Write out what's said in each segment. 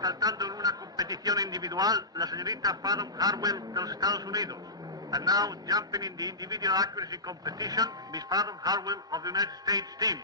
saltando en una competición individual, la señorita Fathom de los Estados Unidos. And now, jumping in the individual accuracy competition, Miss Fathom of the United States team.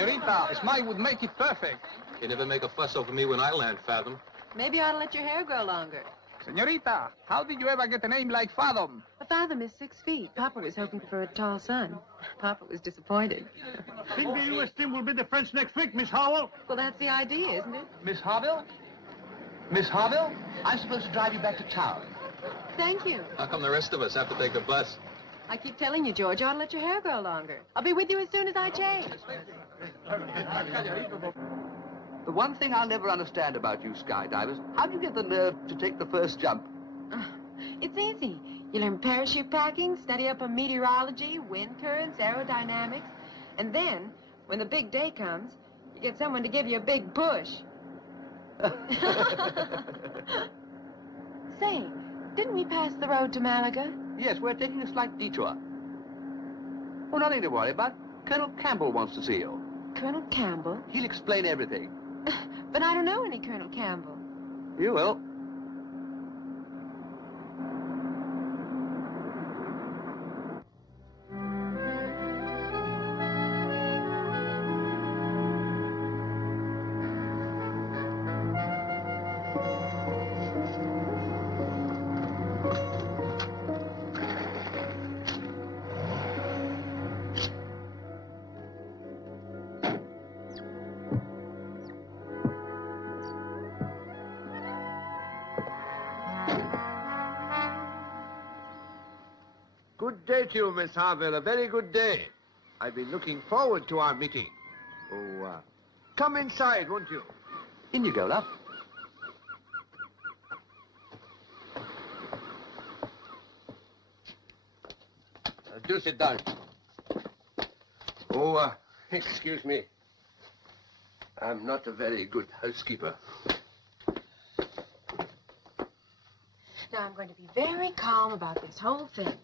Senorita, a smile would make it perfect. You never make a fuss over me when I land, Fathom. Maybe you ought to let your hair grow longer. Senorita, how did you ever get a name like Fathom? A fathom is 6 feet. Papa was hoping for a tall son. Papa was disappointed. Think the U.S. team will beat the French next week, Miss Howell? Well, that's the idea, isn't it? Miss Harville? Miss Harville? I'm supposed to drive you back to town. Thank you. How come the rest of us have to take the bus? I keep telling you, George, you ought to let your hair grow longer. I'll be with you as soon as I change. The one thing I'll never understand about you skydivers, how do you get the nerve to take the first jump? It's easy. You learn parachute packing, study up on meteorology, wind currents, aerodynamics, And then, when the big day comes, you get someone to give you a big push. Say, didn't we pass the road to Malaga? Yes, we're taking a slight detour. Oh, nothing to worry about. Colonel Campbell wants to see you. Colonel Campbell? He'll explain everything. But I don't know any Colonel Campbell. You will. Good day to you, Miss Harville. A very good day. I've been looking forward to our meeting. Oh, come inside, won't you? In you go, love. Do sit down. Oh, excuse me. I'm not a very good housekeeper. Now, I'm going to be very calm about this whole thing.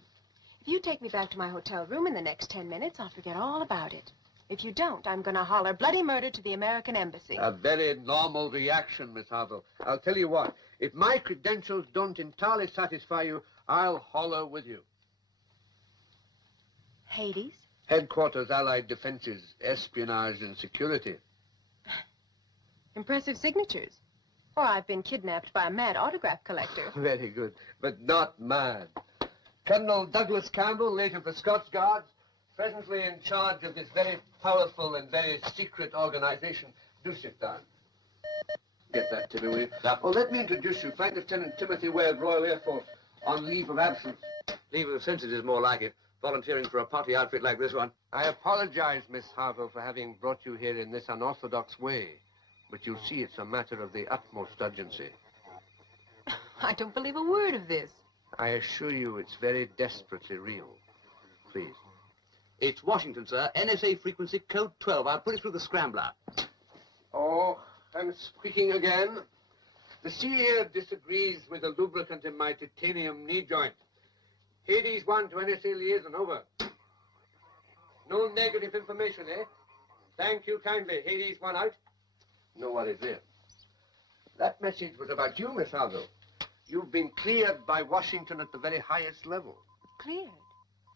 If you take me back to my hotel room in the next 10 minutes, I'll forget all about it. If you don't, I'm going to holler bloody murder to the American embassy. A very normal reaction, Miss Harville. I'll tell you what. If my credentials don't entirely satisfy you, I'll holler with you. Hades? Headquarters, Allied Defenses, Espionage and Security. Impressive signatures. Or I've been kidnapped by a mad autograph collector. Very good, but not mad. Colonel Douglas Campbell, late of the Scots Guards, presently in charge of this very powerful and very secret organization. Do sit down. Get that, Timmy, will you? Yeah. Oh, let me introduce you. Flight Lieutenant Timothy Wade, Royal Air Force, on leave of absence. Leave of absence is more like it. Volunteering for a party outfit like this one. I apologize, Miss Harville, for having brought you here in this unorthodox way. But you see, it's a matter of the utmost urgency. I don't believe a word of this. I assure you it's very desperately real. Please. It's Washington, sir. NSA frequency code 12. I'll put it through the scrambler. Oh, I'm squeaking again. The sea air disagrees with the lubricant in my titanium knee joint. Hades 1 to NSA liaison, over. No negative information, eh? Thank you kindly. Hades 1 out. No worries there. That message was about you, Miss Harville. You've been cleared by Washington at the very highest level. Cleared?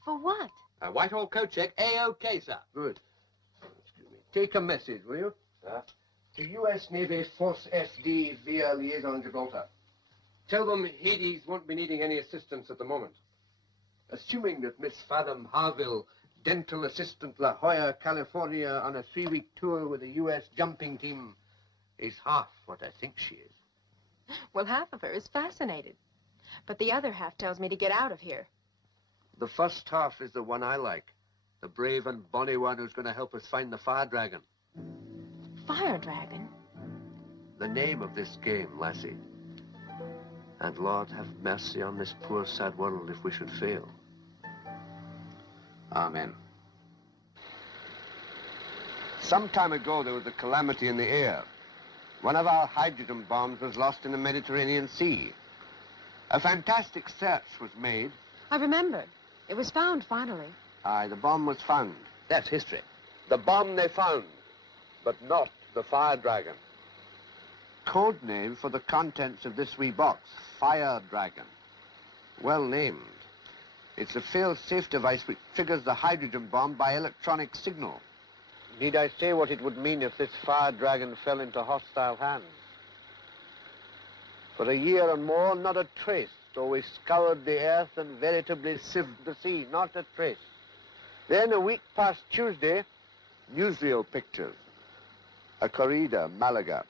For what? A Whitehall code check, A-OK, sir. Good. Excuse me. Take a message, will you? To U.S. Navy Force FD via liaison Gibraltar. Tell them Hades won't be needing any assistance at the moment. Assuming that Miss Fathom Harville, dental assistant La Jolla, California, on a 3-week tour with the U.S. jumping team, is half what I think she is. Well, half of her is fascinated. But the other half tells me to get out of here. The first half is the one I like. The brave and bonny one who's going to help us find the fire dragon. Fire dragon? The name of this game, lassie. And Lord have mercy on this poor sad world if we should fail. Amen. Some time ago, there was a calamity in the air. One of our hydrogen bombs was lost in the Mediterranean Sea. A fantastic search was made. I remember. It was found finally. Aye, the bomb was found. That's history. The bomb they found, but not the fire dragon. Code name for the contents of this wee box, Fire Dragon. Well named. It's a fail-safe device which triggers the hydrogen bomb by electronic signal. Need I say what it would mean if this fire dragon fell into hostile hands? For a year and more, not a trace, though we scoured the earth and veritably sieved the sea, not a trace. Then a week past Tuesday, newsreel pictures. A corrida, Malaga.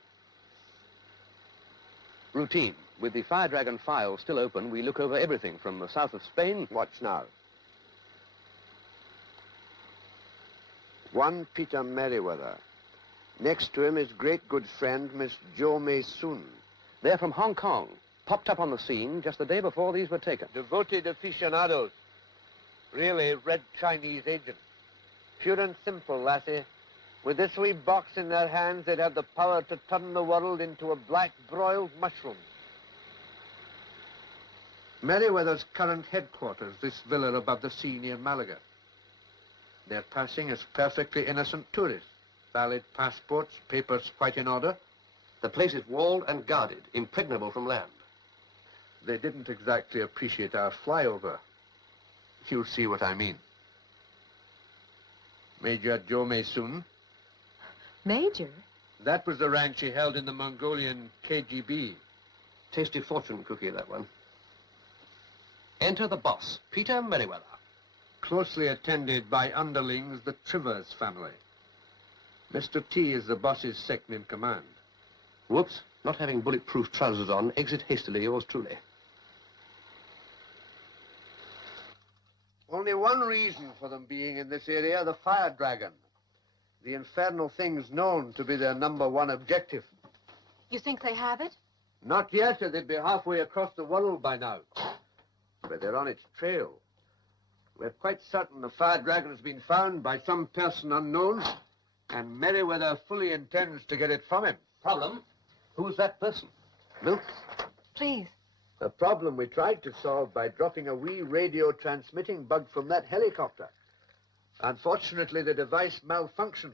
Routine. With the Fire Dragon file still open, we look over everything from the south of Spain. Watch now. One Peter Merriweather. Next to him is great good friend, Miss Jo May Soon. They're from Hong Kong. Popped up on the scene just the day before these were taken. Devoted aficionados. Really red Chinese agents. Pure and simple, lassie. With this wee box in their hands, they'd have the power to turn the world into a black broiled mushroom. Merryweather's current headquarters, this villa above the sea near Malaga. They're passing as perfectly innocent tourists. Valid passports, papers quite in order. The place is walled and guarded, impregnable from land. They didn't exactly appreciate our flyover. You'll see what I mean. Major Joe Maysoon. Major? That was the rank she held in the Mongolian KGB. Tasty fortune cookie, that one. Enter the boss, Peter Merryweather. Closely attended by underlings, the Trivers family. Mr. T is the boss's second in command. Whoops, not having bulletproof trousers on, exit hastily, yours truly. Only one reason for them being in this area, the fire dragon. The infernal thing's known to be their #1 objective. You think they have it? Not yet, or they'd be halfway across the world by now. But they're on its trail. We're quite certain the fire dragon's been found by some person unknown, and Merryweather fully intends to get it from him. Problem? Who's that person? Milk? Please. A problem we tried to solve by dropping a wee radio transmitting bug from that helicopter. Unfortunately, the device malfunctioned.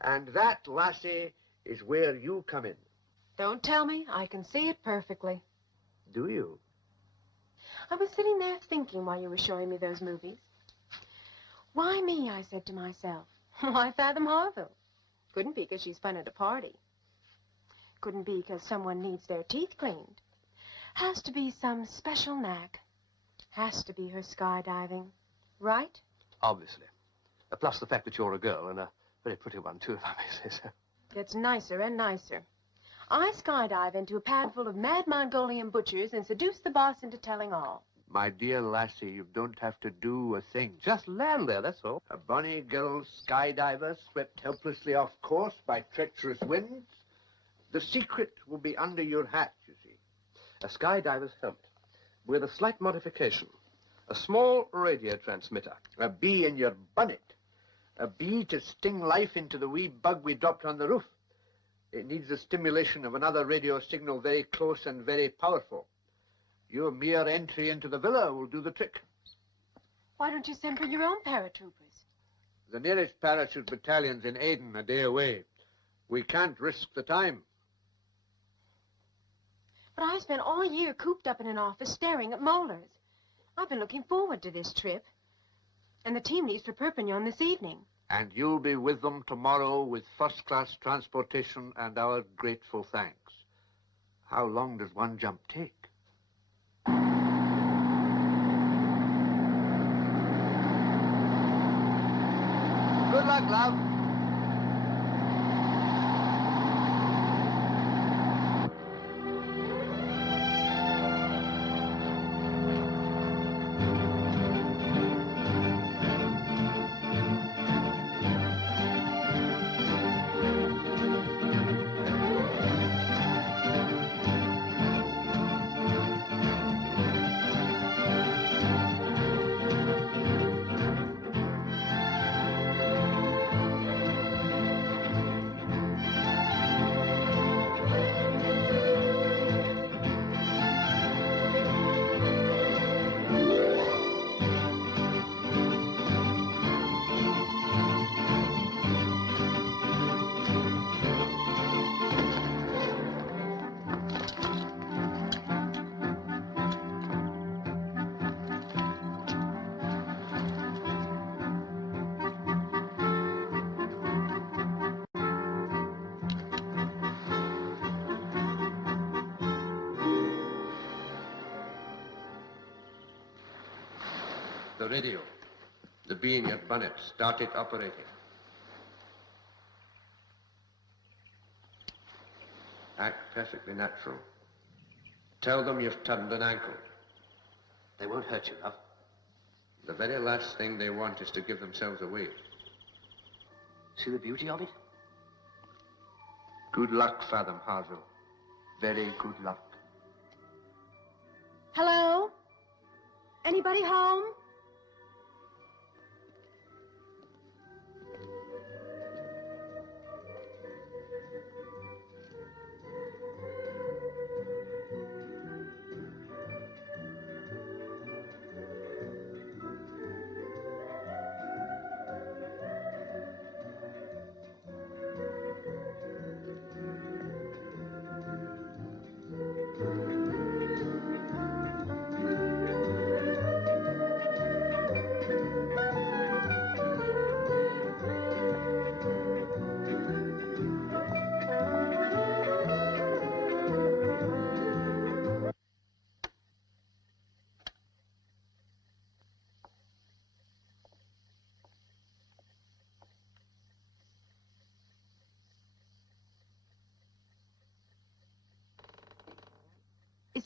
And that, lassie, is where you come in. Don't tell me. I can see it perfectly. Do you? I was sitting there thinking while you were showing me those movies. Why me, I said to myself. Why Fathom Harville? Couldn't be because she's fun at a party. Couldn't be because someone needs their teeth cleaned. Has to be some special knack. Has to be her skydiving. Right? Obviously. Plus the fact that you're a girl, and a very pretty one, too, if I may say so. Gets nicer and nicer. I skydive into a pad full of mad Mongolian butchers and seduce the boss into telling all. My dear lassie, you don't have to do a thing. Just land there, that's all. A bonny girl skydiver swept helplessly off course by treacherous winds. The secret will be under your hat, you see. A skydiver's helmet, with a slight modification. A small radio transmitter. A bee in your bonnet. A bee to sting life into the wee bug we dropped on the roof. It needs the stimulation of another radio signal very close and very powerful. Your mere entry into the villa will do the trick. Why don't you send for your own paratroopers? The nearest parachute battalion's in Aden, a day away. We can't risk the time. But I spent all year cooped up in an office staring at molars. I've been looking forward to this trip. And the team leaves for Perpignan this evening. And you'll be with them tomorrow with first-class transportation and our grateful thanks. How long does one jump take? Good luck, love. The radio. The bee in your bonnet. Start it operating. Act perfectly natural. Tell them you've turned an ankle. They won't hurt you, love. The very last thing they want is to give themselves away. See the beauty of it? Good luck, Fathom Harville. Very good luck. Hello? Anybody home?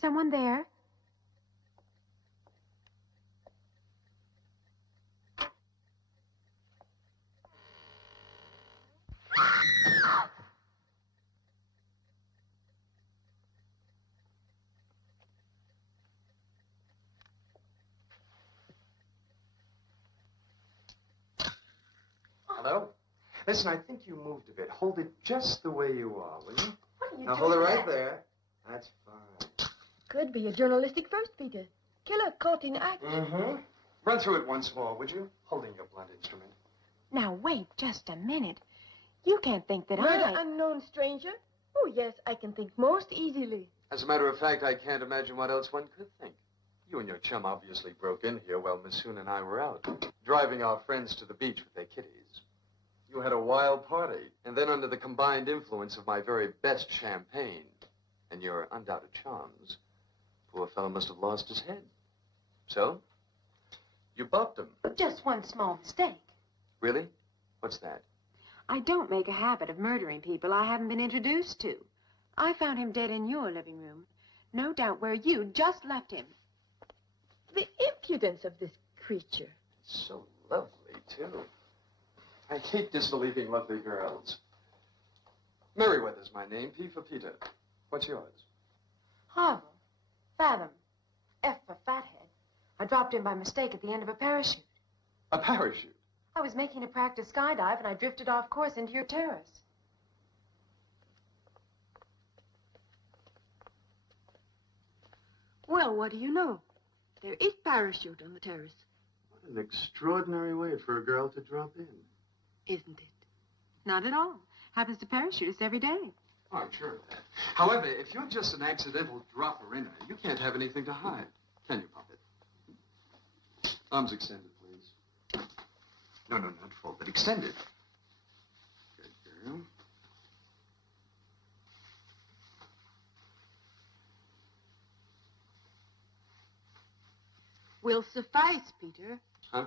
someone there? Hello? Listen, I think you moved a bit. Hold it just the way you are, will you? What are you Now doing? hold it right there. That's fine. Could be a journalistic first, Peter. Killer caught in act. Mm-hmm. Run through it once more, would you? Holding your blunt instrument. Now, wait just a minute. You can't think that Murder unknown stranger? Oh, yes, I can think most easily. As a matter of fact, I can't imagine what else one could think. You and your chum obviously broke in here while Massoon and I were out, driving our friends to the beach with their kitties. You had a wild party, and then under the combined influence of my very best champagne and your undoubted charms, poor fellow must have lost his head. So, you bopped him. Just one small mistake. Really? What's that? I don't make a habit of murdering people I haven't been introduced to. I found him dead in your living room. No doubt where you just left him. The impudence of this creature. It's so lovely, too. I keep disbelieving lovely girls. Merriweather's my name, P for Peter. What's yours? Harville. Fathom. F for Fathead. I dropped in by mistake at the end of a parachute. A parachute? I was making a practice skydive and I drifted off course into your terrace. Well, what do you know? There is parachute on the terrace, What an extraordinary way for a girl to drop in. isn't it? Not at all. Happens to parachutists every day. Oh, I'm sure of that. However, if you're just an accidental dropper-inner, you can't have anything to hide. Can you, Puppet? Arms extended, please. No, not folded. Extended. Good girl. Will suffice, Peter. Huh?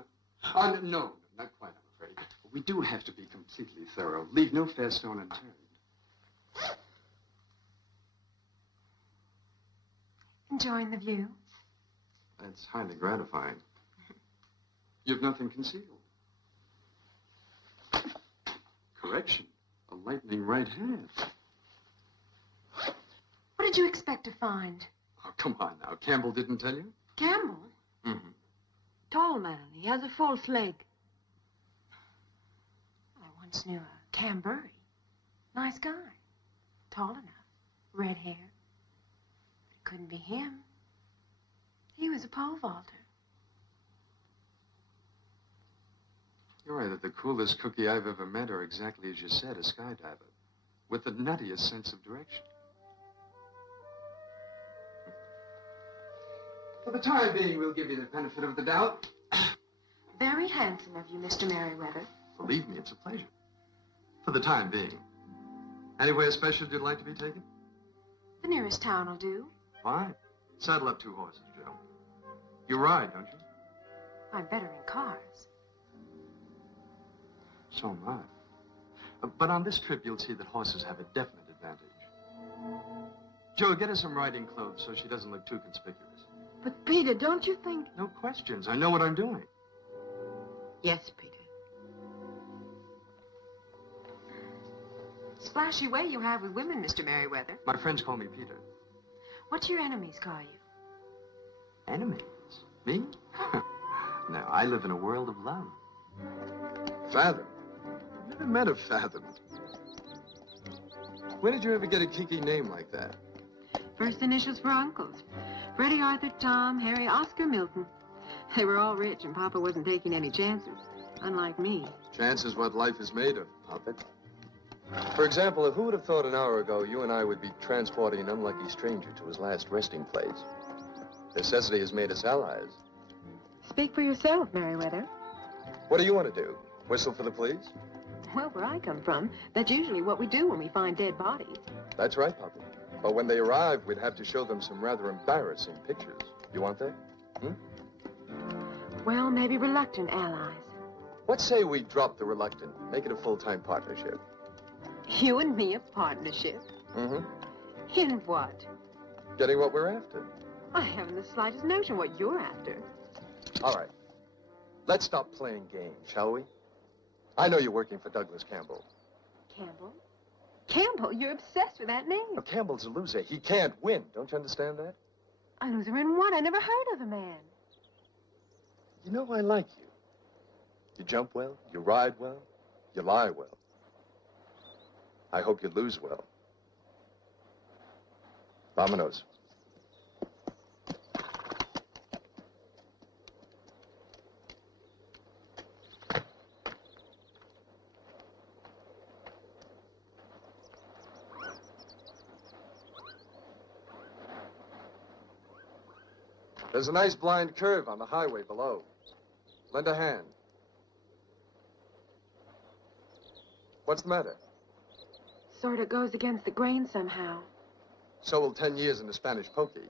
No, not quite, I'm afraid. We do have to be completely thorough. Leave no fair stone unturned. Enjoying the view? That's highly gratifying. You've nothing concealed. Correction. A lightning right hand. What did you expect to find? Oh, come on now. Campbell didn't tell you? Campbell? Mm-hmm. Tall man. He has a false leg. I once knew a Cambury. Nice guy. Tall enough. Red hair. But it couldn't be him. He was a pole vaulter. You're either the coolest cookie I've ever met or exactly as you said, a skydiver. With the nuttiest sense of direction. For the time being, we'll give you the benefit of the doubt. Very handsome of you, Mr. Merriweather. Believe me, it's a pleasure. For the time being. Anywhere special you'd like to be taken? The nearest town will do. Fine. Saddle up 2 horses, Joe. You ride, don't you? I'm better in cars. So am I. But on this trip, you'll see that horses have a definite advantage. Joe, get her some riding clothes so she doesn't look too conspicuous. But, Peter, don't you think... No questions. I know what I'm doing. Yes, Peter. Splashy way you have with women, Mr. Merriweather. My friends call me Peter. What do your enemies call you? Enemies? Me? No, I live in a world of love. Fathom? Never met a Fathom. When did you ever get a kiki name like that? First initials for uncles. Freddie, Arthur, Tom, Harry, Oscar, Milton. They were all rich and Papa wasn't taking any chances. Unlike me. Chance is what life is made of, Puppet. For example, who would have thought an hour ago you and I would be transporting an unlucky stranger to his last resting place? Necessity has made us allies. Speak for yourself, Merriweather. What do you want to do? Whistle for the police? Well, where I come from, that's usually what we do when we find dead bodies. That's right, Puppet. But when they arrive, we'd have to show them some rather embarrassing pictures. You want that? Well, maybe reluctant allies. What say we drop the reluctant, make it a full-time partnership? You and me a partnership? Mm-hmm. In what? Getting what we're after. I haven't the slightest notion what you're after. All right. Let's stop playing games, shall we? I know you're working for Douglas Campbell. Campbell? Campbell? You're obsessed with that name. Now, Campbell's a loser. He can't win. Don't you understand that? A loser in what? I never heard of the man. You know, I like you. You jump well, you ride well, you lie well. I hope you lose well. Vamonos. There's a nice blind curve on the highway below. Lend a hand. What's the matter? Sort of goes against the grain somehow. So will 10 years in the Spanish pokey.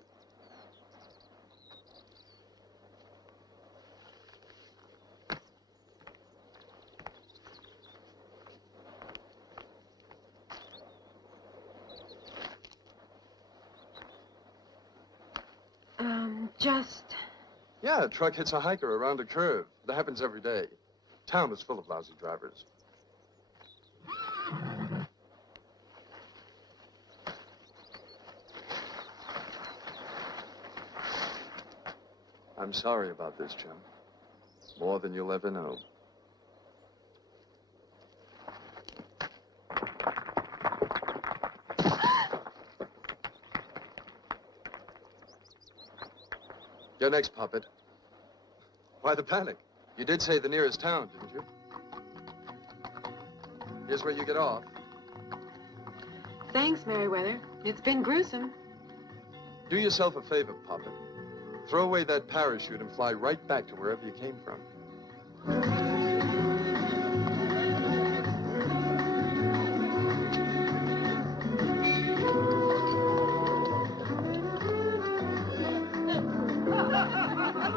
Just... Yeah, a truck hits a hiker around a curve. That happens every day. Town is full of lousy drivers. I'm sorry about this, chum. More than you'll ever know. You're next, Puppet. Why the panic? You did say the nearest town, didn't you? Here's where you get off. Thanks, Merriweather. It's been gruesome. Do yourself a favor, Puppet. Throw away that parachute and fly right back to wherever you came from.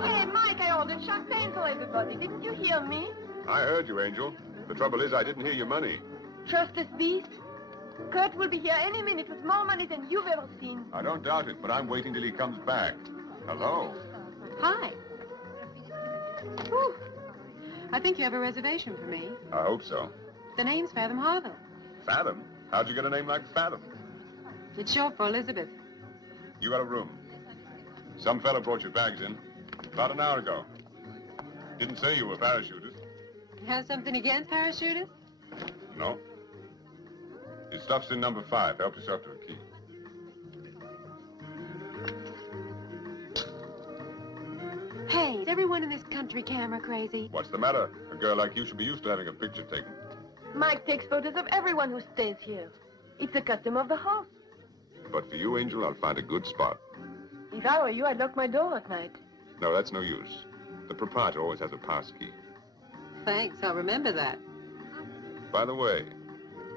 Hey, Mike, I ordered champagne for everybody. Didn't you hear me? I heard you, Angel. The trouble is I didn't hear your money. Trust this beast. Kurt will be here any minute with more money than you've ever seen. I don't doubt it, but I'm waiting till he comes back. Hello? Hi. Whew. I think you have a reservation for me. I hope so. The name's Fathom Harville. Fathom? How'd you get a name like Fathom? It's short for Elizabeth. You got a room. Some fella brought your bags in about an hour ago. Didn't say you were parachuters. You have something against parachutists? No. Your stuff's in number 5. Help yourself to a key. Hey, is everyone in this country camera crazy? What's the matter? A girl like you should be used to having a picture taken. Mike takes photos of everyone who stays here. It's a custom of the house. But for you, Angel, I'll find a good spot. If I were you, I'd lock my door at night. No, that's no use. The proprietor always has a pass key. Thanks, I'll remember that. By the way,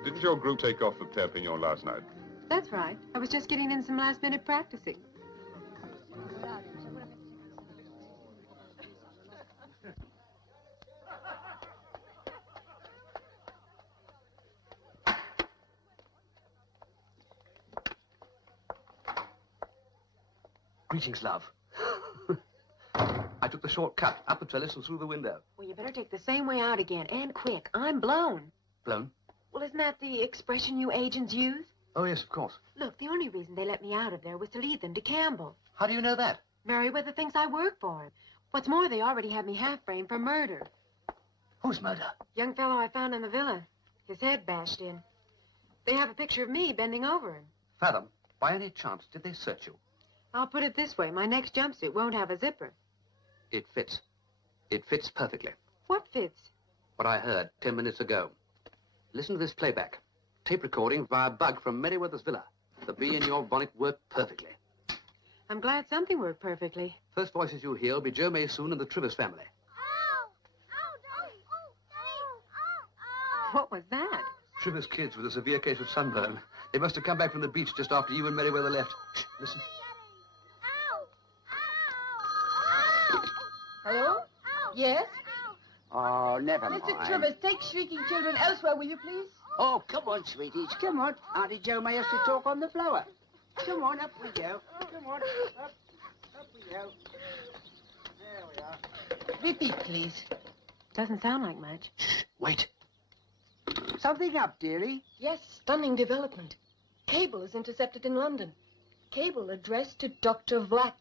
didn't your group take off for Perpignan last night? That's right. I was just getting in some last-minute practicing. Greetings, love. I took the short cut, up the trellis and through the window. Well, you better take the same way out again, and quick. I'm blown. Blown? Well, isn't that the expression you agents use? Oh, yes, of course. Look, the only reason they let me out of there was to lead them to Campbell. How do you know that? Merriweather thinks I work for him. What's more, they already have me half-framed for murder. Whose murder? Young fellow I found in the villa. His head bashed in. They have a picture of me bending over him. Fathom, by any chance, did they search you? I'll put it this way. My next jumpsuit won't have a zipper. It fits. It fits perfectly. What fits? What I heard 10 minutes ago. Listen to this playback. Tape recording via bug from Merriweather's villa. The bee in your bonnet worked perfectly. I'm glad something worked perfectly. First voices you'll hear will be Joe Maysoon and the Trivers family. What was that? Trivers kids with a severe case of sunburn. They must have come back from the beach just after you and Merriweather left. Shh, listen. Hello? Yes? Oh, never Mr. mind. Trivers, take shrieking children elsewhere, will you please? Oh, come on, sweeties, come on. Auntie Jo may have to talk on the floor. Come on, up we go. Come on, up we go. There we are. Repeat, please. Doesn't sound like much. Shh, wait. Something up, dearie. Yes, stunning development. Cable is intercepted in London. Cable addressed to Dr. Vlack.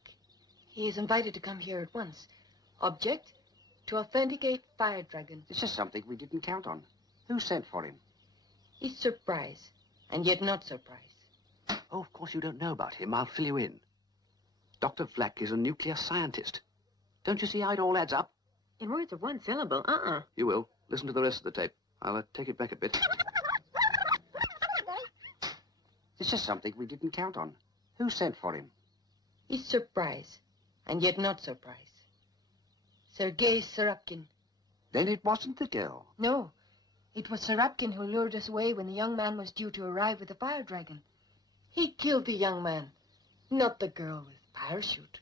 He is invited to come here at once. Object, to authenticate Fire Dragon. This is something we didn't count on. Who sent for him? He's surprise, and yet not surprise. Oh, of course you don't know about him. I'll fill you in. Dr. Vlack is a nuclear scientist. Don't you see how it all adds up? In words of one syllable, You will. Listen to the rest of the tape. I'll take it back a bit. This is something we didn't count on. Who sent for him? He's surprise, and yet not surprise. Sergei Sarapkin. Then it wasn't the girl. No, it was Sarapkin who lured us away when the young man was due to arrive with the Fire Dragon. He killed the young man, not the girl with parachute.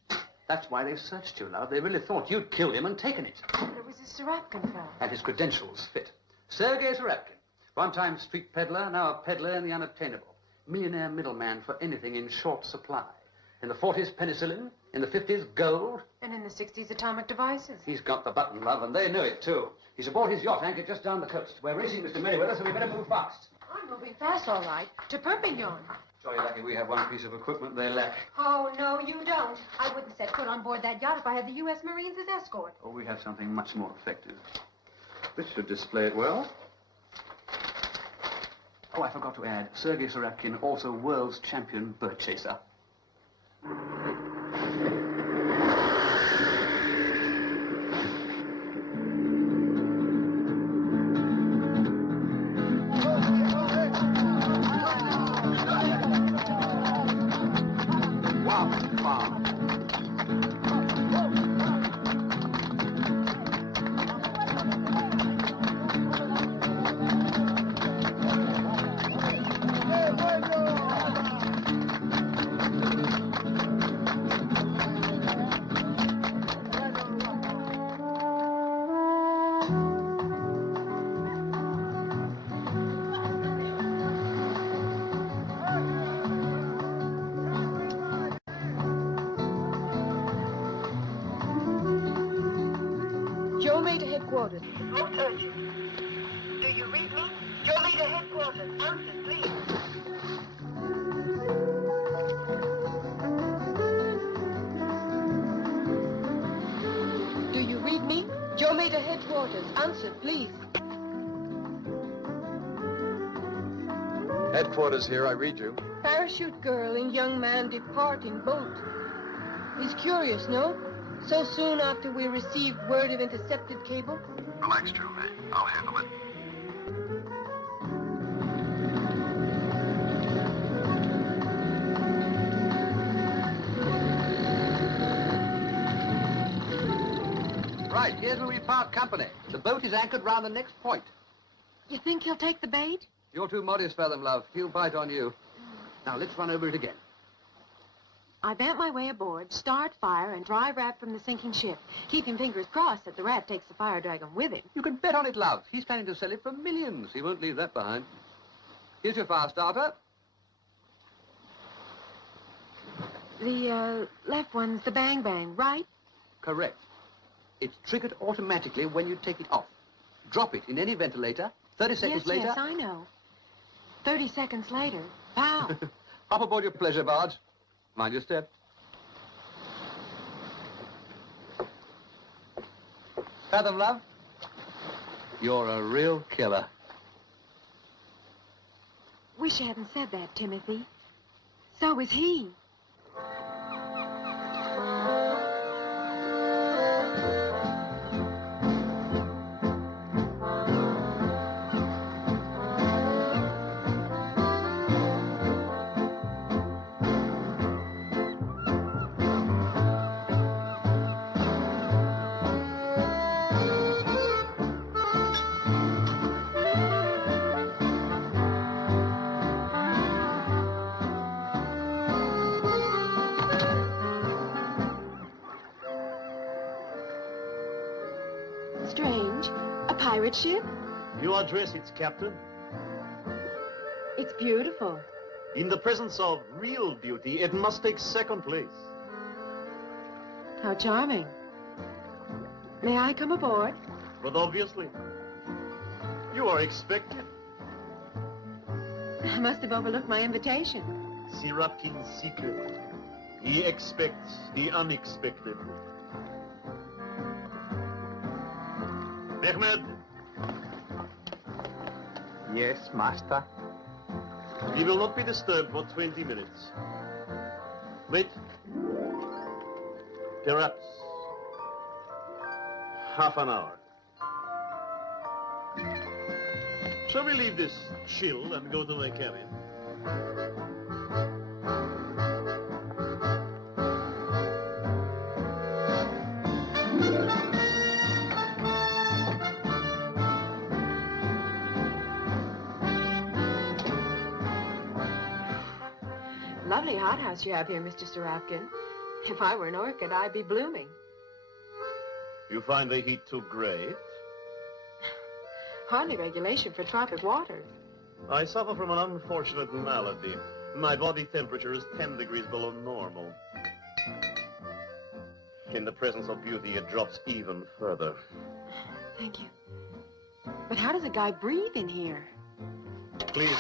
That's why they searched you, love. They really thought you'd killed him and taken it. But it was a Sarapkin fellow. And his credentials fit. Sergei Sarapkin. One-time street peddler, now a peddler in the unobtainable. Millionaire middleman for anything in short supply. In the 40s, penicillin. In the 50s, gold. And in the 60s, atomic devices. He's got the button, love, and they know it, too. He's aboard his yacht anchored just down the coast. We're racing Mr. Merriweather, so we better move fast. I'm moving fast, all right. To Perpignan. Jolly lucky we have one piece of equipment they lack. Oh, no, you don't. I wouldn't set foot on board that yacht if I had the U.S. Marines as escort. Oh, we have something much more effective. This should display it well. Oh, I forgot to add, Sergei Sarapkin, also world's champion bird chaser. Headquarters. Most urgent. Do you read me? Joe Leader Headquarters. Answer, please. Do you read me? Joe Leader Headquarters. Answer, please. Headquarters here, I read you. Parachute girl and young man depart in boat. He's curious, no? So soon after we received word of intercepted cable? Relax, Joe, mate. I'll handle it. Right, here's where we part company. The boat is anchored round the next point. You think he'll take the bait? You're too modest, Fathom, love. He'll bite on you. Now, let's run over it again. I bent my way aboard, start fire, and drive Rat from the sinking ship. Keeping fingers crossed that the Rat takes the Fire Dragon with him. You can bet on it, love. He's planning to sell it for millions. He won't leave that behind. Here's your fire starter. The left one's the Bang Bang, right? Correct. It's triggered automatically when you take it off. Drop it in any ventilator. 30 seconds later... Yes, I know. 30 seconds later, pow. Hop aboard your pleasure barge. Mind your step. Fathom, love. You're a real killer. Wish I hadn't said that, Timothy. So is he. Strange. A pirate ship? Your address, it's Captain. It's beautiful. In the presence of real beauty, it must take second place. How charming. May I come aboard? But obviously, you are expected. I must have overlooked my invitation. Sirapkin's secret. He expects the unexpected. Mehmed. Yes, master. We will not be disturbed for 20 minutes. Wait. Perhaps half an hour. Shall we leave this chill and go to my cabin? Lovely hothouse you have here, Mr. Serapkin. If I were an orchid, I'd be blooming. You find the heat too great? Hardly regulation for tropic waters. I suffer from an unfortunate malady. My body temperature is 10 degrees below normal. In the presence of beauty, it drops even further. Thank you. But how does a guy breathe in here? Please.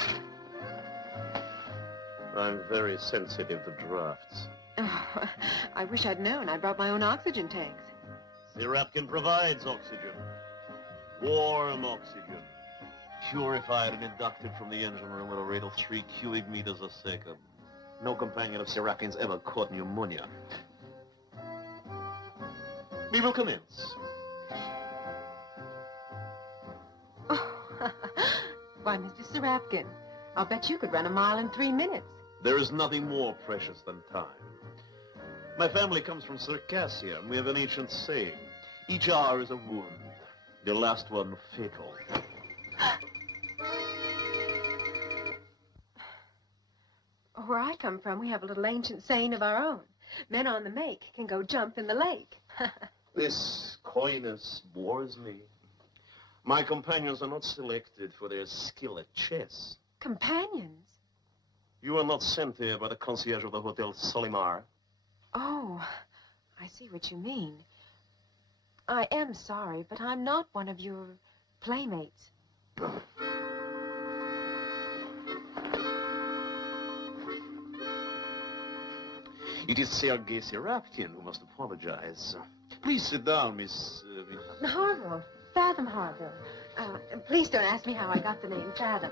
I'm very sensitive to drafts. Oh, I wish I'd known. I brought my own oxygen tanks. Serapkin provides oxygen. Warm oxygen. Purified and inducted from the engine room at a rate of 3 cubic meters a second. No companion of Serapkin's ever caught pneumonia. We will commence. Oh, why, Mr. Serapkin, I'll bet you could run a mile in 3 minutes. There is nothing more precious than time. My family comes from Circassia, and we have an ancient saying. Each hour is a wound, the last one fatal. Where I come from, we have a little ancient saying of our own. Men on the make can go jump in the lake. This coyness bores me. My companions are not selected for their skill at chess. Companions? You are not sent here by the concierge of the Hotel Solimar. Oh, I see what you mean. I am sorry, but I'm not one of your playmates. It is Sergei Serapkin who must apologize. Please sit down, Miss... Harville. Fathom Harville. Please don't ask me how I got the name Fathom.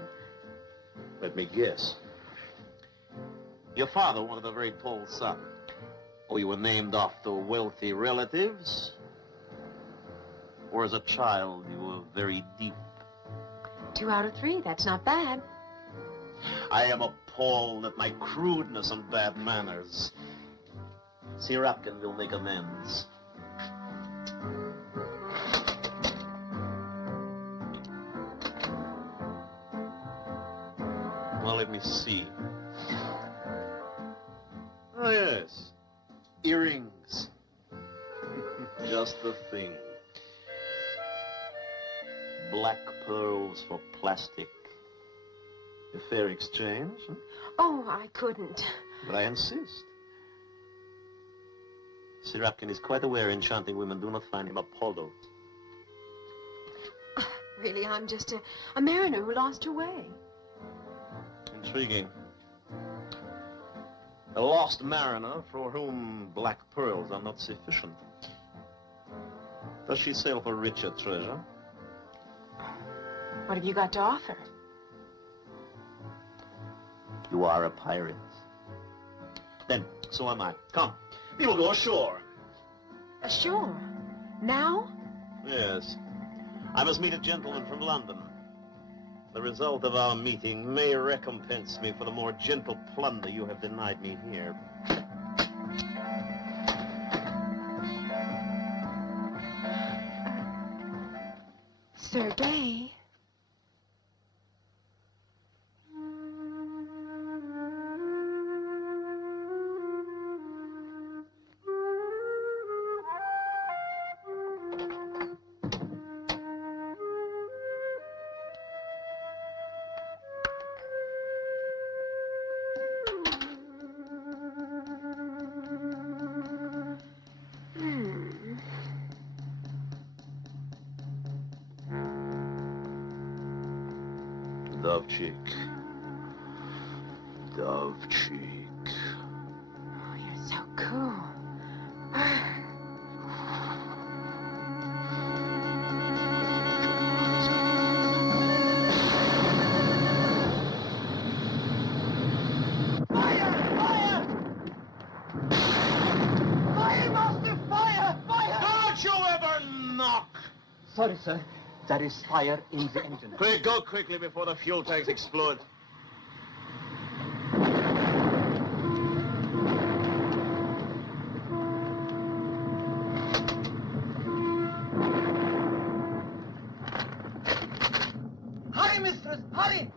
Let me guess. Your father wanted a very tall son. Or you were named after wealthy relatives? Or as a child, you were very deep? 2 out of 3, that's not bad. I am appalled at my crudeness and bad manners. Serapkin will make amends. Well, let me see. Oh, yes. Earrings. Just the thing. Black pearls for plastic. A fair exchange? Huh? Oh, I couldn't. But I insist. Serapkin is quite aware enchanting women do not find him Apollo. Really, I'm just a mariner who lost her way. Intriguing. A lost mariner for whom black pearls are not sufficient. Does she sail for richer treasure? What have you got to offer? You are a pirate. Then, so am I. Come, we will go ashore. Ashore? Now? Yes. I must meet a gentleman from London. The result of our meeting may recompense me for the more gentle plunder you have denied me here. Sergei. Dove cheek. Dove cheek. Oh, you're so cool. Sorry, sir. There is fire in the engine. Quick, go quickly before the fuel tanks explode. Hurry, mistress, hurry!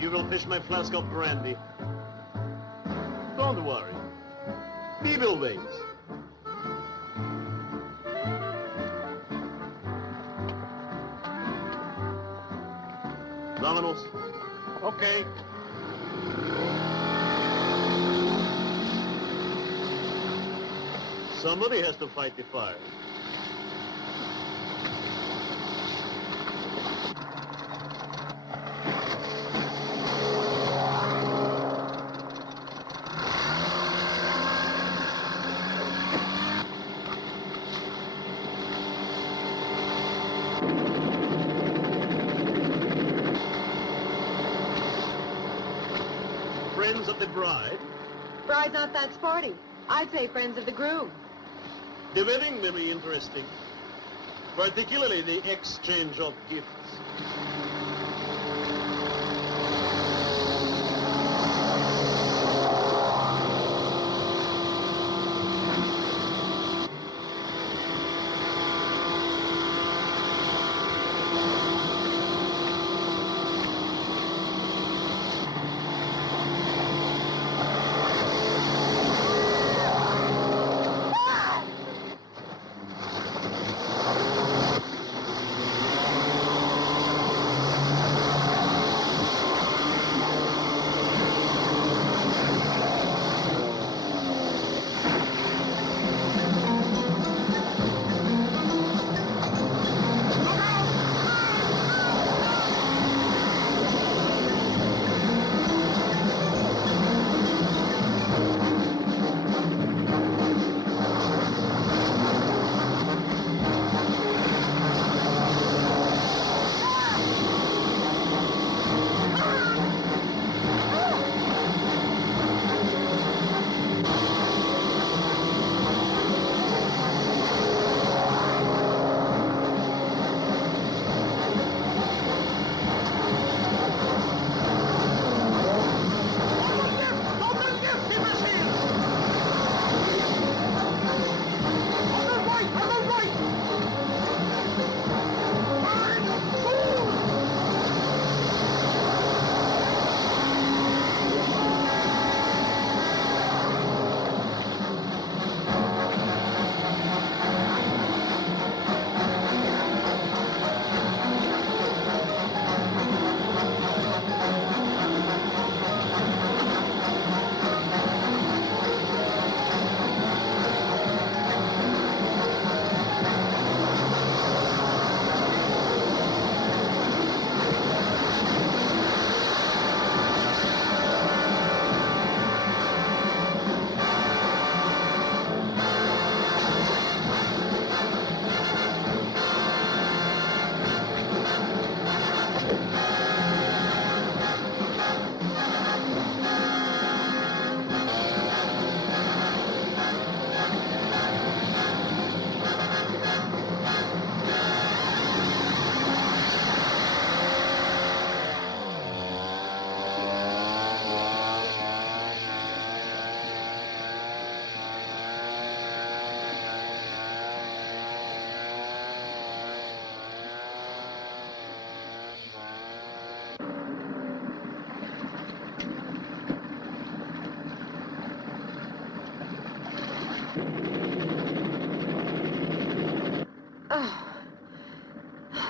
You will fish my flask of brandy. Don't worry. We will wait. Vámonos. Okay. Somebody has to fight the fire. Friends of the bride. Bride's not that sporty. I'd say friends of the groom. The wedding may be interesting, particularly the exchange of gifts.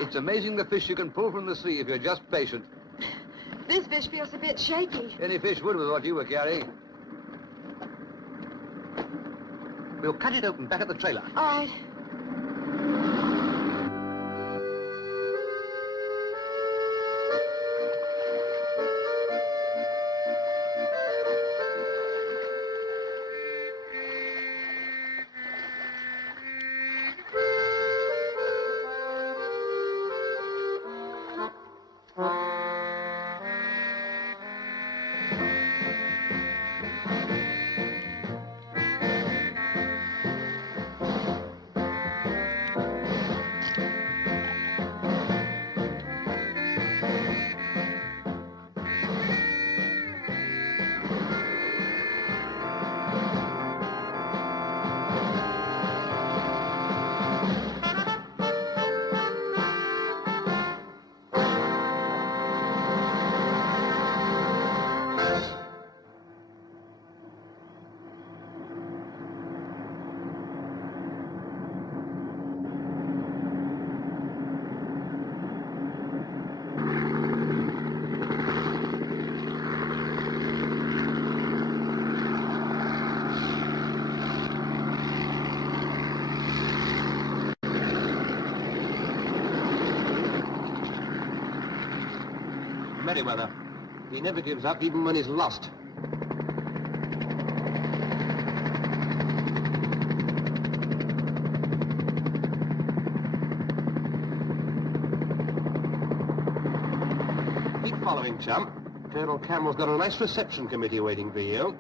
It's amazing the fish you can pull from the sea if you're just patient. This fish feels a bit shaky. Any fish would with what you were carrying. We'll cut it open back at the trailer. All right. Merriweather. He never gives up, even when he's lost. Keep following, chump. Colonel Campbell's got a nice reception committee waiting for you.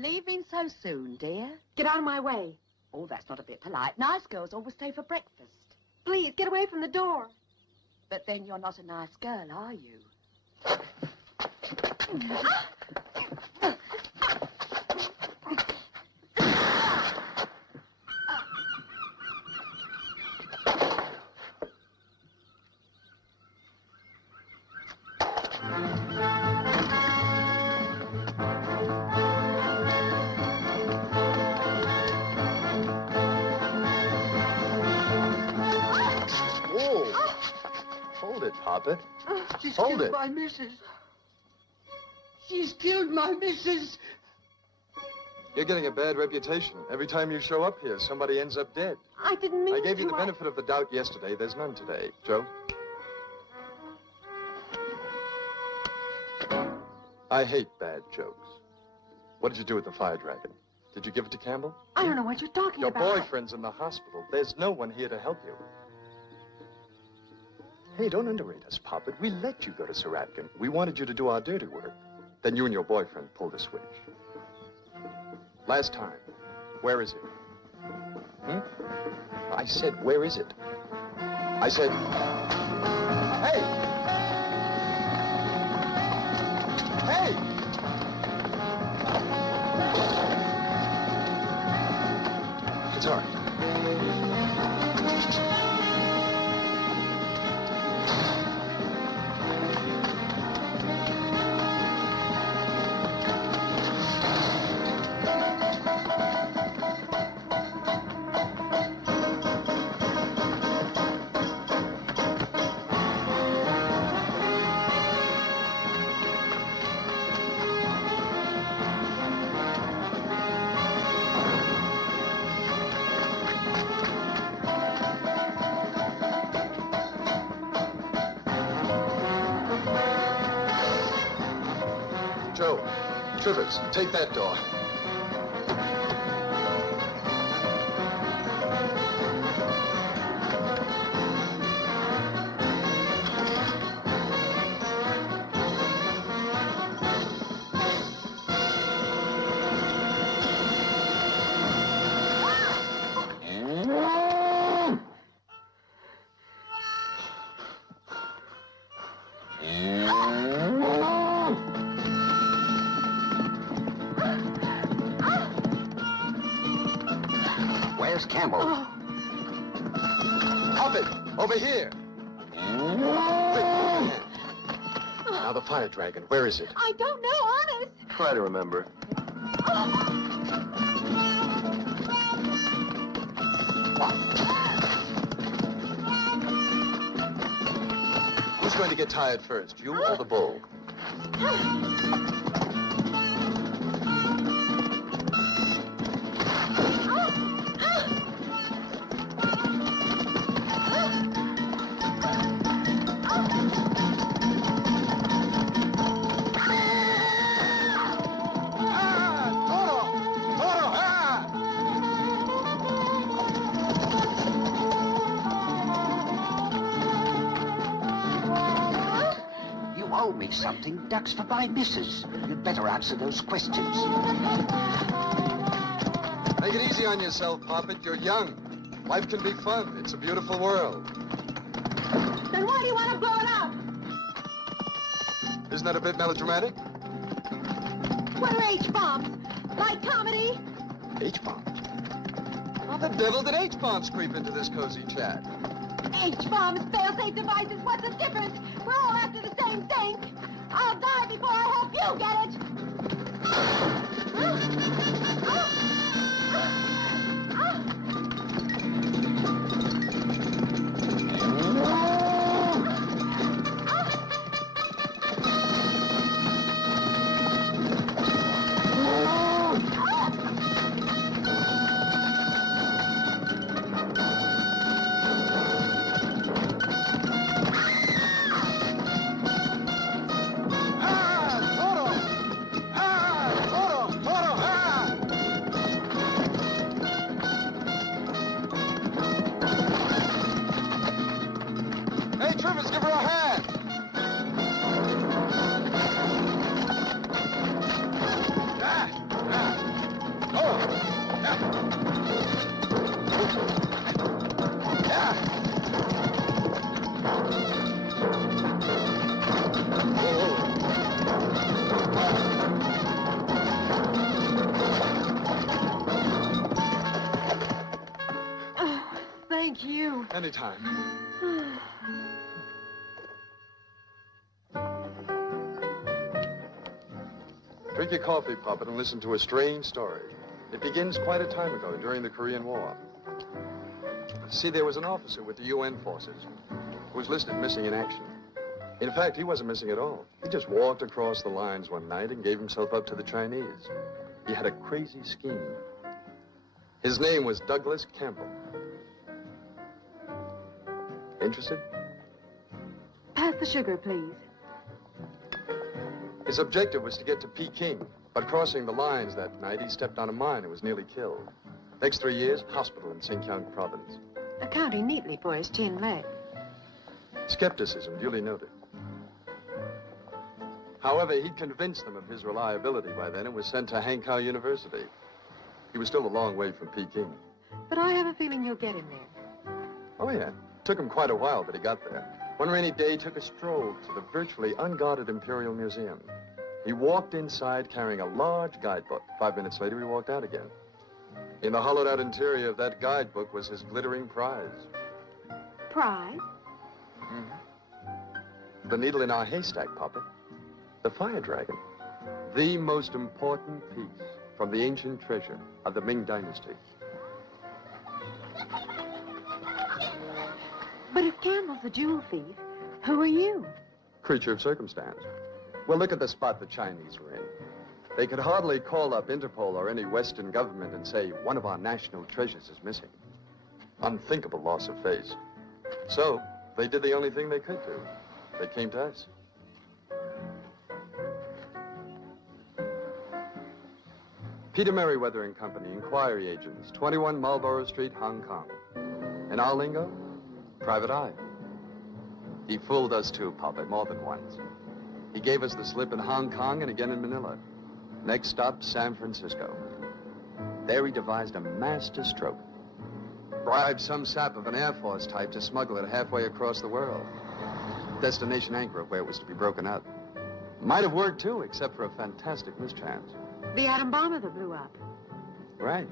Leaving so soon, dear? Get out of my way. Oh, that's not a bit polite. Nice girls always stay for breakfast. Please, get away from the door. But then you're not a nice girl, are you? Papa. She's Hold killed it. my missus. She's killed my missus. You're getting a bad reputation. Every time you show up here, somebody ends up dead. I didn't mean to. I gave you the benefit of the doubt yesterday. There's none today. Joe? I hate bad jokes. What did you do with the fire dragon? Did you give it to Campbell? I don't know what you're talking Your about. boyfriend's in the hospital. There's no one here to help you. Hey, don't underrate us, Poppet. We let you go to Saratkin. We wanted you to do our dirty work. Then you and your boyfriend pulled a switch. Last time, where is it? I said, where is it? I said... Hey! Hey! It's all right. Joe, Trivers, take that door. Where's Campbell? Hop it! Over here! Now the fire dragon, where is it? I don't know, honest. Try to remember. Who's going to get tired first, you or the bull? Something ducks for my missus. You'd better answer those questions. Take it easy on yourself, Poppet. You're young. Life can be fun. It's a beautiful world. Then why do you want to blow it up? Isn't that a bit melodramatic? What are H-bombs? Like comedy? H-bombs? How the devil did H-bombs creep into this cozy chat? H-bombs, fail-safe devices, what's the difference? We're all after the same thing. I'll die before I help you get Thank you. Anytime. Drink your coffee, Poppet, and listen to a strange story. It begins quite a time ago, during the Korean War. See, there was an officer with the UN forces who was listed missing in action. In fact, he wasn't missing at all. He just walked across the lines one night and gave himself up to the Chinese. He had a crazy scheme. His name was Douglas Campbell. Interested? Pass the sugar, please. His objective was to get to Peking, but crossing the lines that night, he stepped on a mine and was nearly killed. Next 3 years, hospital in Xinjiang province. Accounting neatly for his tin leg. Skepticism duly noted. However, he'd convinced them of his reliability by then and was sent to Hankow University. He was still a long way from Peking. But I have a feeling you'll get him there. Oh, yeah. Took him quite a while, but he got there. One rainy day, he took a stroll to the virtually unguarded Imperial Museum. He walked inside carrying a large guidebook. 5 minutes later, he walked out again. In the hollowed-out interior of that guidebook was his glittering prize. Prize? The needle in our haystack, puppet. The fire dragon. The most important piece from the ancient treasure of the Ming Dynasty. But if Campbell's a jewel thief, who are you? Creature of circumstance. Well, look at the spot the Chinese were in. They could hardly call up Interpol or any Western government and say, one of our national treasures is missing. Unthinkable loss of face. So, they did the only thing they could do. They came to us. Peter Merriweather and Company, inquiry agents, 21 Marlborough Street, Hong Kong. In our lingo, private eye. He fooled us too, puppet, more than once. He gave us the slip in Hong Kong and again in Manila. Next stop, San Francisco. There he devised a master stroke. Bribed some sap of an Air Force type to smuggle it halfway across the world. Destination Anchor, where it was to be broken up. Might have worked, too, except for a fantastic mischance. The atom bomber that blew up. Right.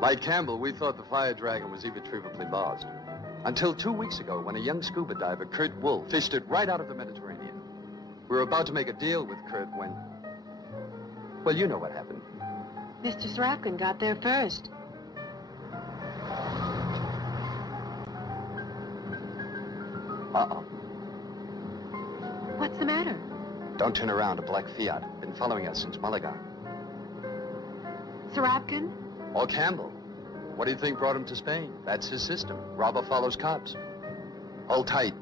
Like Campbell, we thought the fire dragon was irretrievably lost. Until 2 weeks ago, when a young scuba diver, Kurt Wolf, fished it right out of the Mediterranean. We were about to make a deal with Kurt when... Well, you know what happened. Mr. Srapkin got there first. Uh-oh. What's the matter? Don't turn around. A black Fiat. Been following us since Mulligan. Srapkin? Or Campbell. What do you think brought him to Spain? That's his system. Robber follows cops. Hold tight.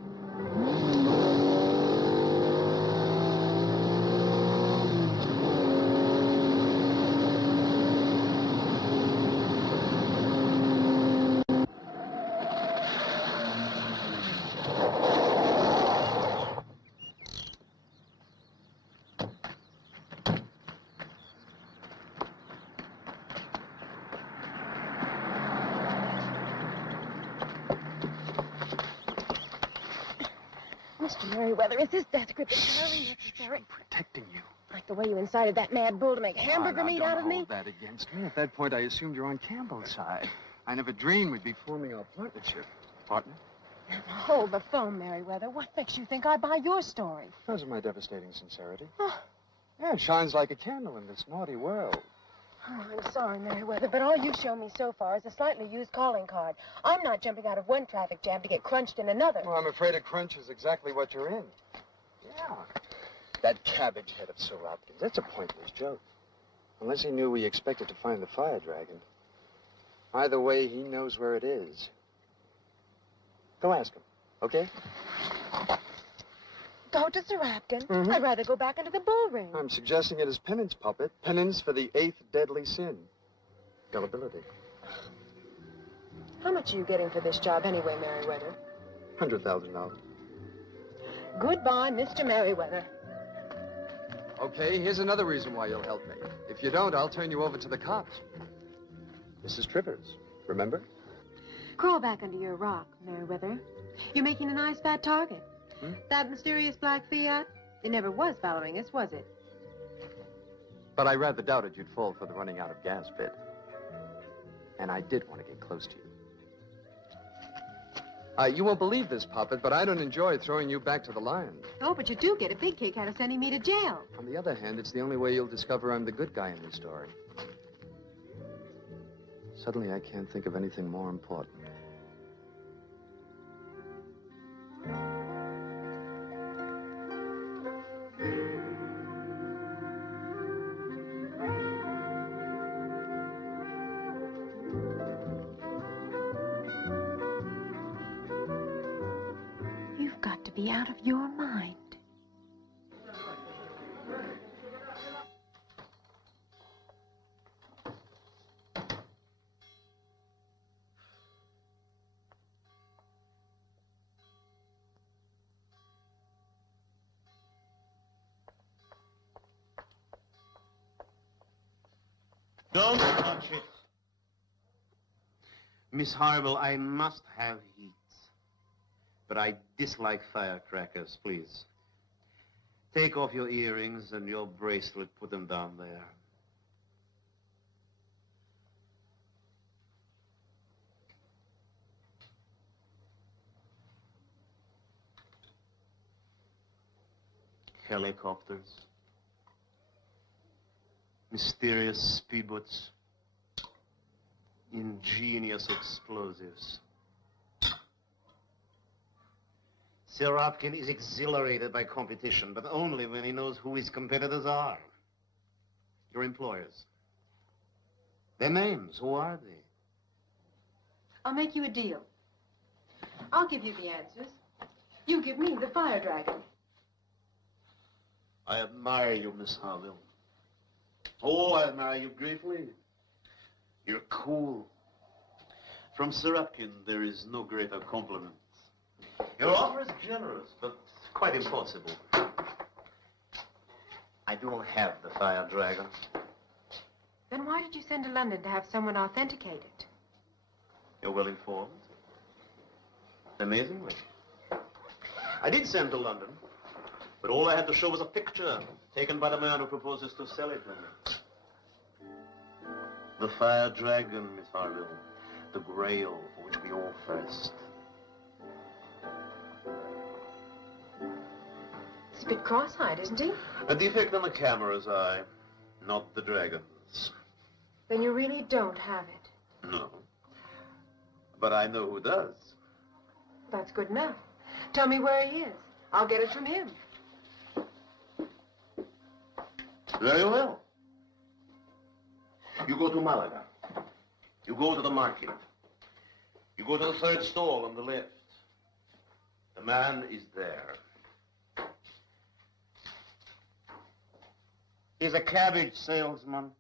Mr. Merriweather, is this death grip entirely necessary? Protecting you. Like the way you incited that mad bull to make hamburger meat out of me? Don't hold that against me. At that point, I assumed you're on Campbell's side. I never dreamed we'd be forming our partnership. Partner? Hold the phone, Merriweather. What makes you think I buy your story? Because of my devastating sincerity. Yeah, it shines like a candle in this naughty world. Oh, I'm sorry, Merriweather, but all you've shown me so far is a slightly used calling card. I'm not jumping out of one traffic jam to get crunched in another. Well, I'm afraid a crunch is exactly what you're in. Yeah. That cabbage head of Sir Hopkins, that's a pointless joke. Unless he knew we expected to find the fire dragon. Either way, he knows where it is. Go ask him, okay? Go to Srapkin. I'd rather go back into the bull ring. I'm suggesting it as penance, puppet. Penance for the 8th deadly sin. Gullibility. How much are you getting for this job anyway, Merriweather? $100,000. Goodbye, Mr. Merriweather. Okay, here's another reason why you'll help me. If you don't, I'll turn you over to the cops. Mrs. Trivers, remember? Crawl back under your rock, Merriweather. You're making a nice fat target. That mysterious black Fiat? It never was following us, was it? But I rather doubted you'd fall for the running out of gas bit. And I did want to get close to you. You won't believe this, puppet, but I don't enjoy throwing you back to the lions. Oh, but you do get a big kick out of sending me to jail. On the other hand, it's the only way you'll discover I'm the good guy in this story. Suddenly, I can't think of anything more important. You've got to be out of your mind. Don't touch it. Miss Horrible, I must have heat. But I dislike firecrackers, please. Take off your earrings and your bracelet, put them down there. Helicopters. Mysterious speedboats. Ingenious explosives. Sirotkin is exhilarated by competition, but only when he knows who his competitors are. Your employers. Their names, who are they? I'll make you a deal. I'll give you the answers. You give me the fire dragon. I admire you, Miss Harville. Oh, I admire you greatly. You're cool. From Sirotkin, there is no greater compliment. Your offer is generous, but quite impossible. I don't have the fire dragon. Then why did you send to London to have someone authenticate it? You're well informed. Amazingly. I did send to London, but all I had to show was a picture taken by the man who proposes to sell it to me. The fire dragon, Miss Harville. The grail for which we all thirst. He's a bit cross-eyed, isn't he? A defect on the camera's eye, not the dragon's. Then you really don't have it. No. But I know who does. That's good enough. Tell me where he is. I'll get it from him. Very well. You go to Malaga. You go to the market. You go to the third stall on the left. The man is there. He's a cabbage salesman.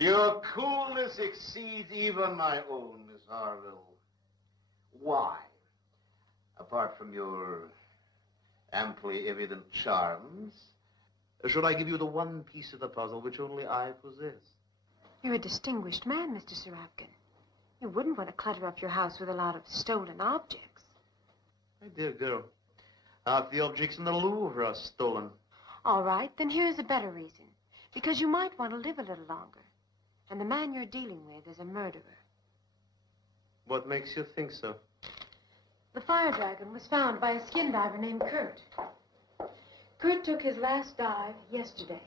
Your coolness exceeds even my own, Miss Harville. Why? Apart from your amply evident charms, should I give you the one piece of the puzzle which only I possess? You're a distinguished man, Mr. Sirotkin. You wouldn't want to clutter up your house with a lot of stolen objects. My dear girl, half the objects in the Louvre are stolen. All right, then here's a better reason. Because you might want to live a little longer. And the man you're dealing with is a murderer. What makes you think so? The fire dragon was found by a skin diver named Kurt. Kurt took his last dive yesterday.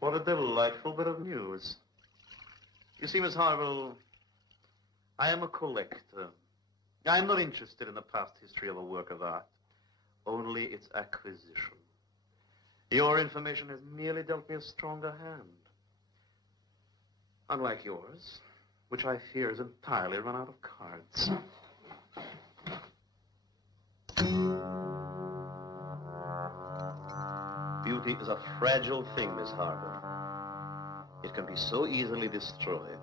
What a delightful bit of news. You see, Miss Harville, I am a collector. I am not interested in the past history of a work of art, only its acquisition. Your information has merely dealt me a stronger hand. Unlike yours, which I fear is entirely run out of cards. Beauty is a fragile thing, Miss Harville. It can be so easily destroyed.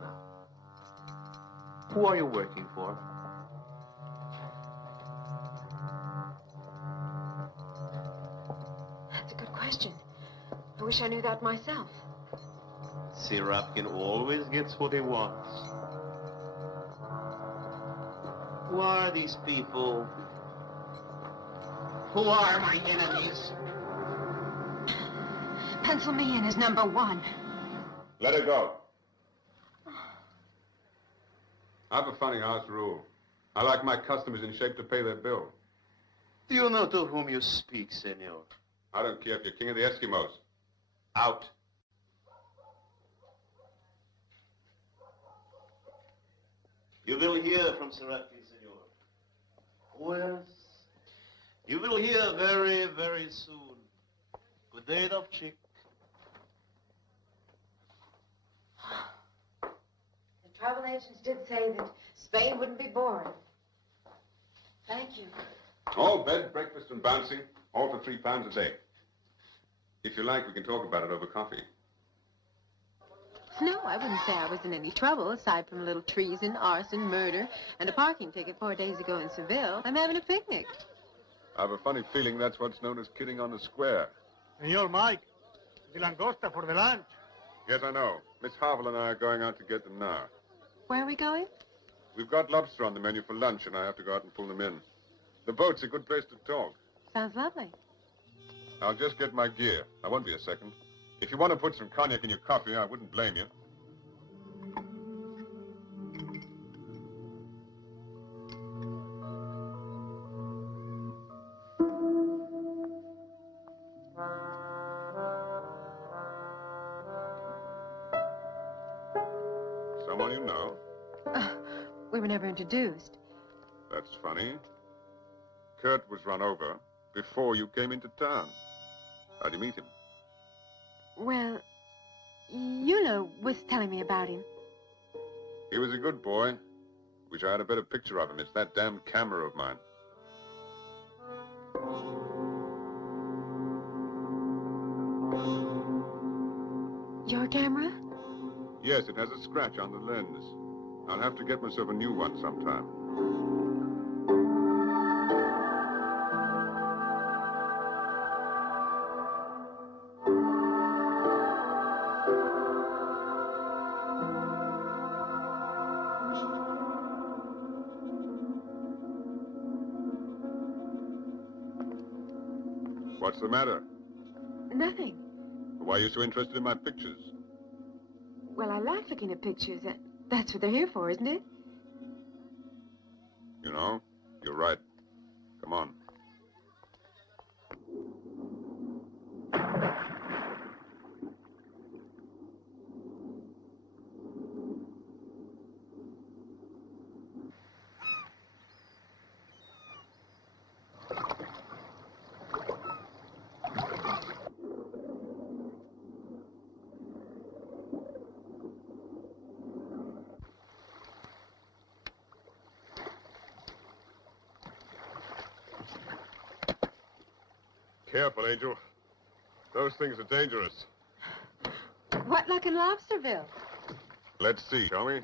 Now, who are you working for? That's a good question. I wish I knew that myself. Sirotkin always gets what he wants. Who are these people? Who are my enemies? Pencil me in as number one. Let her go. I have a funny house rule. I like my customers in shape to pay their bill. Do you know to whom you speak, senor? I don't care if you're king of the Eskimos. Out. You will hear from Sirotkin, senor. Oh, yes. You will hear very, very soon. Good day, Dovchik. The travel agents did say that Spain wouldn't be boring. Thank you. Oh, bed, breakfast, and bouncing, all for £3 a day. If you like, we can talk about it over coffee. No, I wouldn't say I was in any trouble, aside from a little treason, arson, murder, and a parking ticket 4 days ago in Seville. I'm having a picnic. I have a funny feeling that's what's known as kidding on the square. Senor Mike, the langosta for the lunch. Yes, I know. Miss Harville and I are going out to get them now. Where are we going? We've got lobster on the menu for lunch, and I have to go out and pull them in. The boat's a good place to talk. Sounds lovely. I'll just get my gear. I won't be a second. If you want to put some cognac in your coffee, I wouldn't blame you. Someone you know? We were never introduced. That's funny. Kurt was run over before you came into town. How'd you meet him? Well, Eula was telling me about him. He was a good boy. Wish I had a better picture of him. It's that damn camera of mine. Your camera? Yes, it has a scratch on the lens. I'll have to get myself a new one sometime. What's the matter? Nothing. Why are you so interested in my pictures? Well, I like looking at pictures. That's what they're here for, isn't it? You know, you're right. Come on. Careful, Angel. Those things are dangerous. What luck in Lobsterville? Let's see, shall we?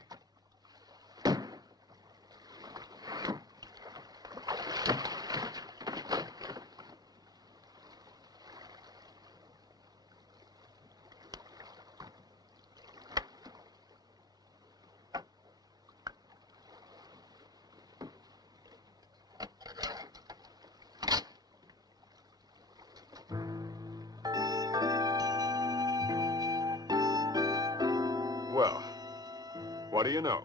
Well, what do you know?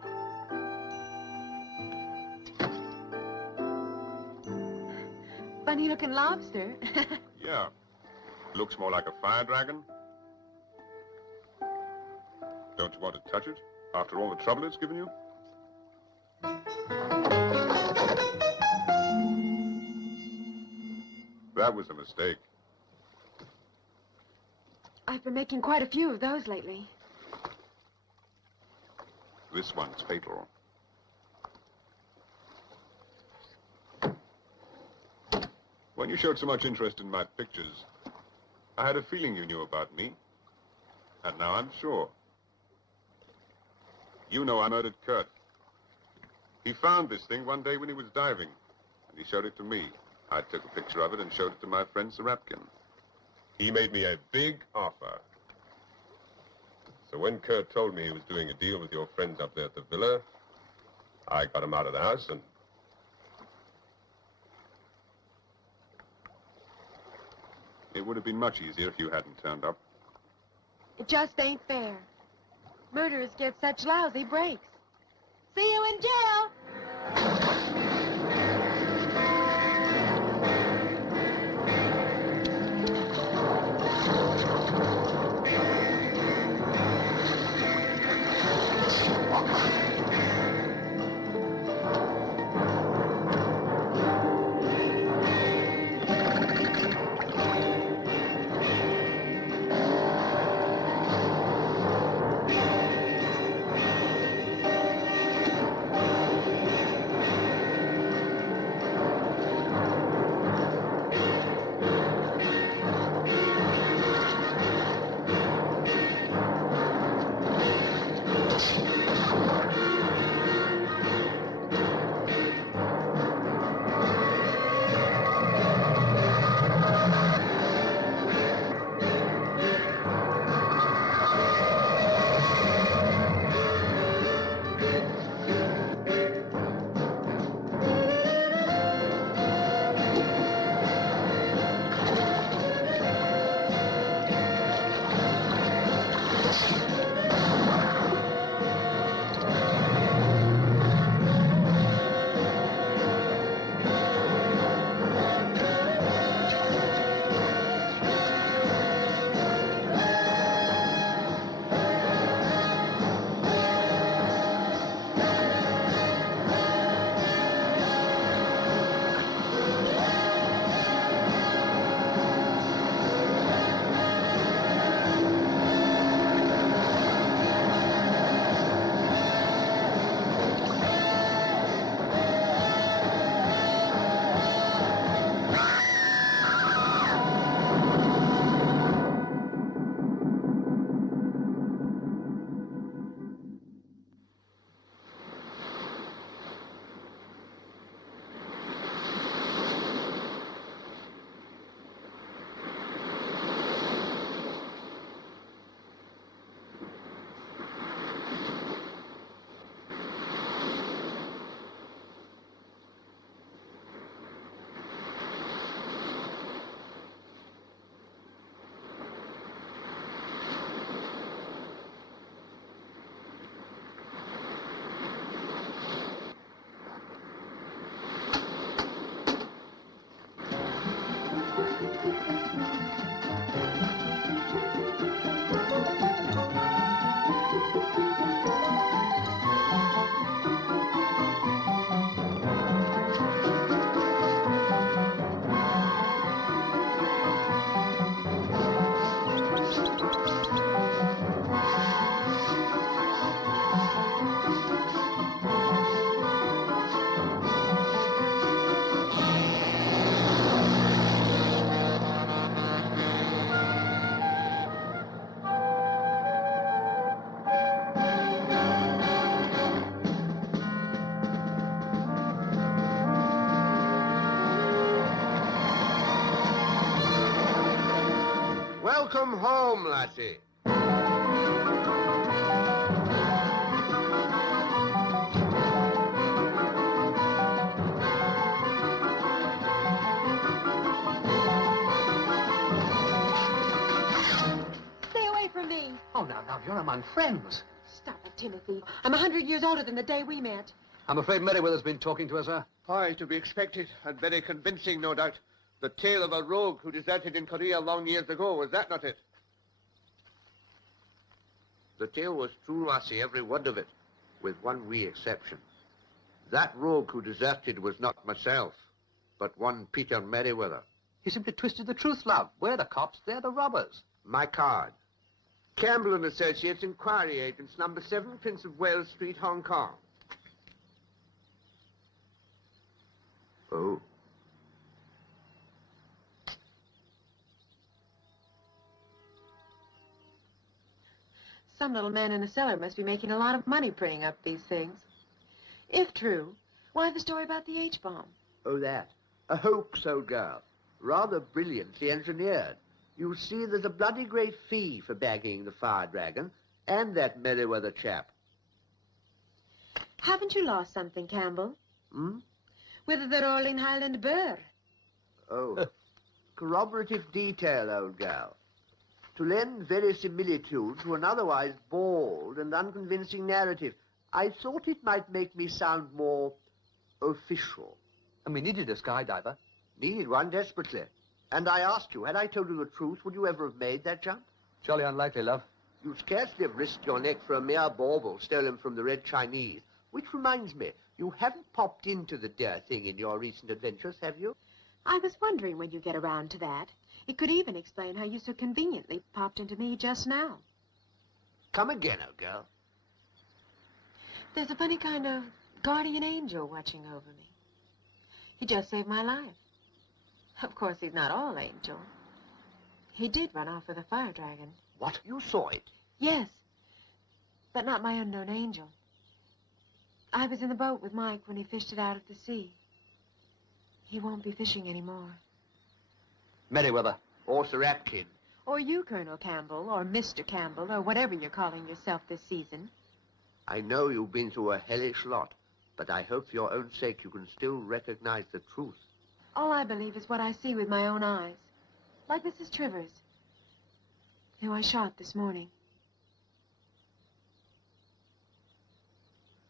Funny-looking lobster. Yeah. Looks more like a fire dragon. Don't you want to touch it after all the trouble it's given you? That was a mistake. I've been making quite a few of those lately. This one's fatal. When you showed so much interest in my pictures, I had a feeling you knew about me. And now I'm sure. You know I murdered Kurt. He found this thing one day when he was diving, and he showed it to me. I took a picture of it and showed it to my friend Sir Rapkin. He made me a big offer. So when Kurt told me he was doing a deal with your friends up there at the villa, I got him out of the house and... It would have been much easier if you hadn't turned up. It just ain't fair. Murderers get such lousy breaks. See you in jail! home, lassie. Stay away from me. Oh, now, you're among friends. Stop it, Timothy. I'm 100 years older than the day we met. I'm afraid Merriweather's been talking to us, sir. Aye, to be expected, and very convincing, no doubt. The tale of a rogue who deserted in Korea long years ago, was that not it? The tale was true, lassie, every word of it, with one wee exception. That rogue who deserted was not myself, but one Peter Merriweather. He simply twisted the truth, love. We're the cops, they're the robbers. My card. Campbell and Associates, Inquiry Agents, number 7, Prince of Wales Street, Hong Kong. Oh. Some little man in a cellar must be making a lot of money printing up these things. If true, why the story about the H-bomb? Oh, that. A hoax, old girl. Rather brilliantly engineered. You see, there's a bloody great fee for bagging the fire dragon and that Merriweather chap. Haven't you lost something, Campbell? Hmm? With the rolling Highland burr. Oh. Corroborative detail, old girl. To lend verisimilitude to an otherwise bald and unconvincing narrative. I thought it might make me sound more official. And we needed a skydiver. Needed one desperately. And I asked you, had I told you the truth, would you ever have made that jump? Jolly unlikely, love. You'd scarcely have risked your neck for a mere bauble stolen from the Red Chinese. Which reminds me, you haven't popped into the dear thing in your recent adventures, have you? I was wondering when you get around to that. It could even explain how you so conveniently popped into me just now. Come again, old girl. There's a funny kind of guardian angel watching over me. He just saved my life. Of course, he's not all angel. He did run off with a fire dragon. What? You saw it? Yes, but not my unknown angel. I was in the boat with Mike when he fished it out of the sea. He won't be fishing anymore. Merriweather. Or Sir Rapkin. Or you, Colonel Campbell, or Mr. Campbell, or whatever you're calling yourself this season. I know you've been through a hellish lot, but I hope for your own sake you can still recognize the truth. All I believe is what I see with my own eyes. Like Mrs. Trivers, who I shot this morning.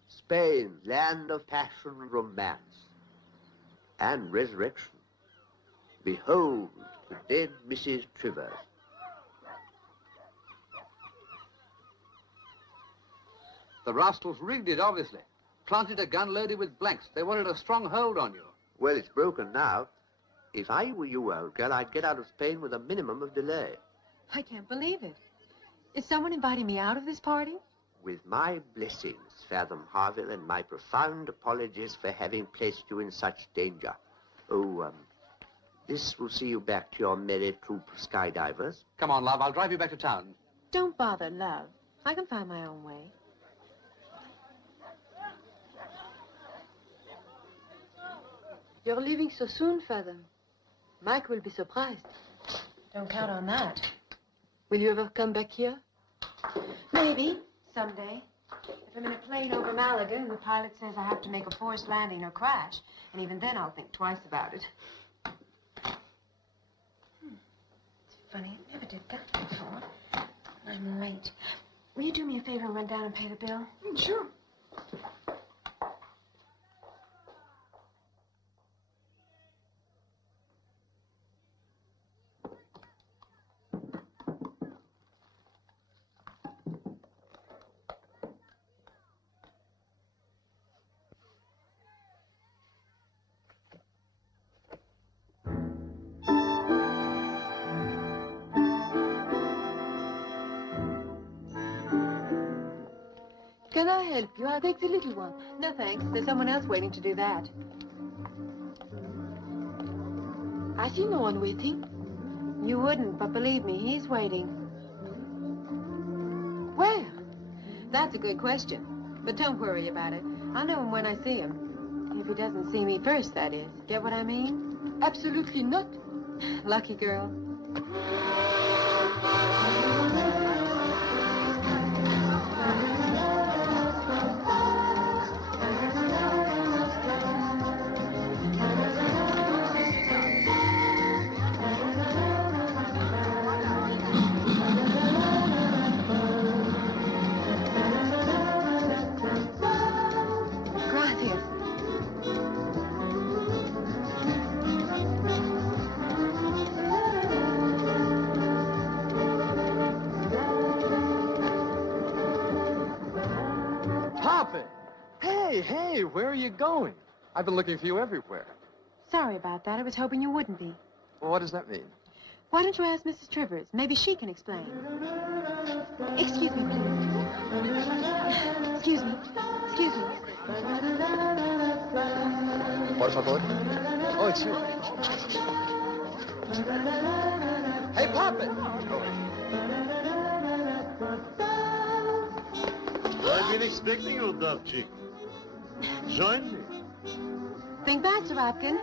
Spain, land of passion, romance, and resurrection. Behold the dead Mrs. Trivers. The rascals rigged it, obviously. Planted a gun loaded with blanks. They wanted a strong hold on you. Well, it's broken now. If I were you, old girl, I'd get out of Spain with a minimum of delay. I can't believe it. Is someone inviting me out of this party? With my blessings, Fathom Harville, and my profound apologies for having placed you in such danger. Oh, this will see you back to your merry troop of skydivers. Come on, love. I'll drive you back to town. Don't bother, love. I can find my own way. You're leaving so soon, Fathom. Mike will be surprised. Don't count on that. Will you ever come back here? Maybe, someday. If I'm in a plane over Malaga and the pilot says I have to make a forced landing or crash, and even then I'll think twice about it. It's funny, I never did that before. I'm late. Will you do me a favor and run down and pay the bill? Sure. Can I help you? I'll take the little one. No, thanks. There's someone else waiting to do that. I see no one waiting. You wouldn't, but believe me, he's waiting. Where? That's a good question. But don't worry about it. I'll know him when I see him. If he doesn't see me first, that is. Get what I mean? Absolutely not. Lucky girl. Hey, where are you going? I've been looking for you everywhere. Sorry about that. I was hoping you wouldn't be. Well, what does that mean? Why don't you ask Mrs. Trivers? Maybe she can explain. Excuse me, please. Excuse me. Excuse me. Por favor? Oh, excuse me. Hey, Poppet! I've been expecting you, Dove Chick. Join me. Think back, Sir Rapkin.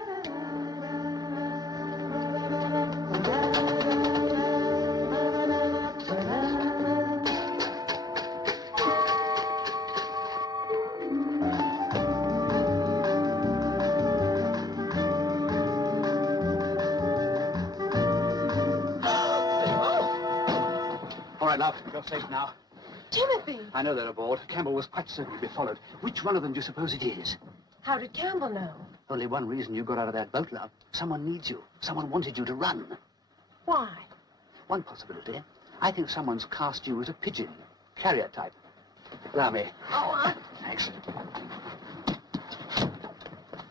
All right, love, you're safe now. Timothy! I know they're aboard. Campbell was quite certain you'd be followed. Which one of them do you suppose it is? How did Campbell know? Only one reason you got out of that boat, love. Someone needs you. Someone wanted you to run. Why? One possibility. I think someone's cast you as a pigeon. Carrier type. Allow me. Oh, Thanks.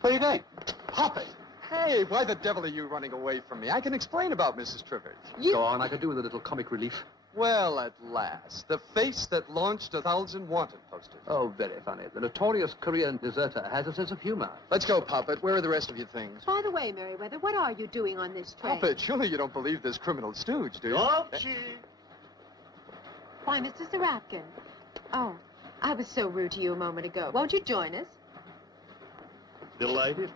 Where are you going? Poppet! Hey, why the devil are you running away from me? I can explain about Mrs. Trivers. Go on, I could do with a little comic relief. Well, at last. The face that launched 1,000 wanted posters. Oh, very funny. The notorious Korean deserter has a sense of humor. Let's go, Poppet. Where are the rest of your things? by the way, Merriweather, what are you doing on this train? Poppet, surely you don't believe this criminal stooge, do you? Why, Mr. Rapkin. Oh, I was so rude to you a moment ago. Won't you join us? Delighted.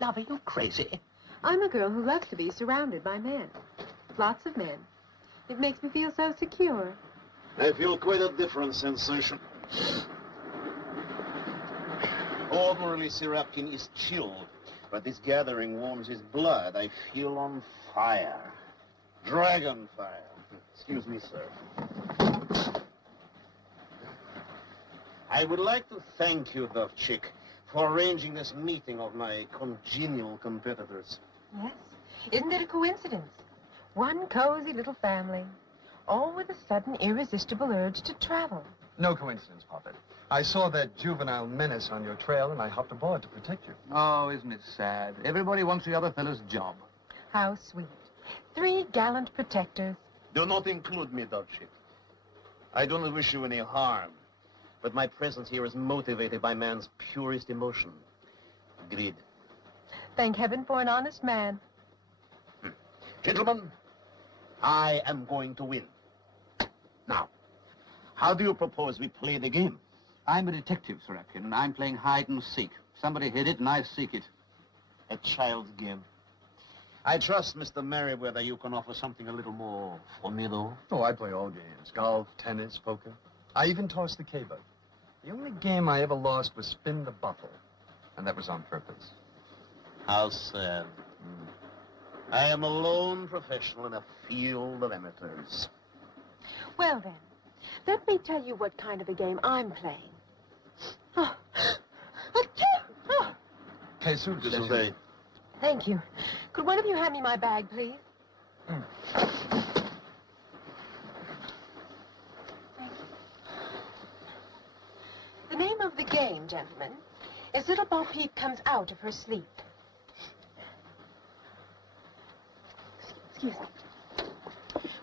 Love, are you crazy? I'm a girl who loves to be surrounded by men. Lots of men. It makes me feel so secure. I feel quite a different sensation. Ordinarily, Sirapkin is chilled, but this gathering warms his blood. I feel on fire. Dragon fire. Excuse me, sir. I would like to thank you, Dove Chick, for arranging this meeting of my congenial competitors. Yes. Isn't it a coincidence? One cozy little family, all with a sudden irresistible urge to travel. No coincidence, Poppet. I saw that juvenile menace on your trail, and I hopped aboard to protect you. Oh, isn't it sad? Everybody wants the other fellow's job. How sweet. 3 gallant protectors. Do not include me, Dove Chick. I do not wish you any harm, but my presence here is motivated by man's purest emotion, greed. Thank heaven for an honest man. Gentlemen, I am going to win. Now, how do you propose we play the game? I'm a detective, Sir Rapkin, and I'm playing hide and seek. Somebody hid it, and I seek it. A child's game. I trust, Mr. Merriweather, you can offer something a little more formidable. Oh, I play all games. Golf, tennis, poker. I even toss the K-bug. The only game I ever lost was spin the bottle, and that was on purpose. How sad. I am a lone professional in a field of amateurs. Well, then, let me tell you what kind of a game I'm playing. Oh. Oh. Jesus. Thank you. Could one of you hand me my bag, please? Thank you. The name of the game, gentlemen, is Little Bo Peep Comes Out of Her Sleep. Excuse me.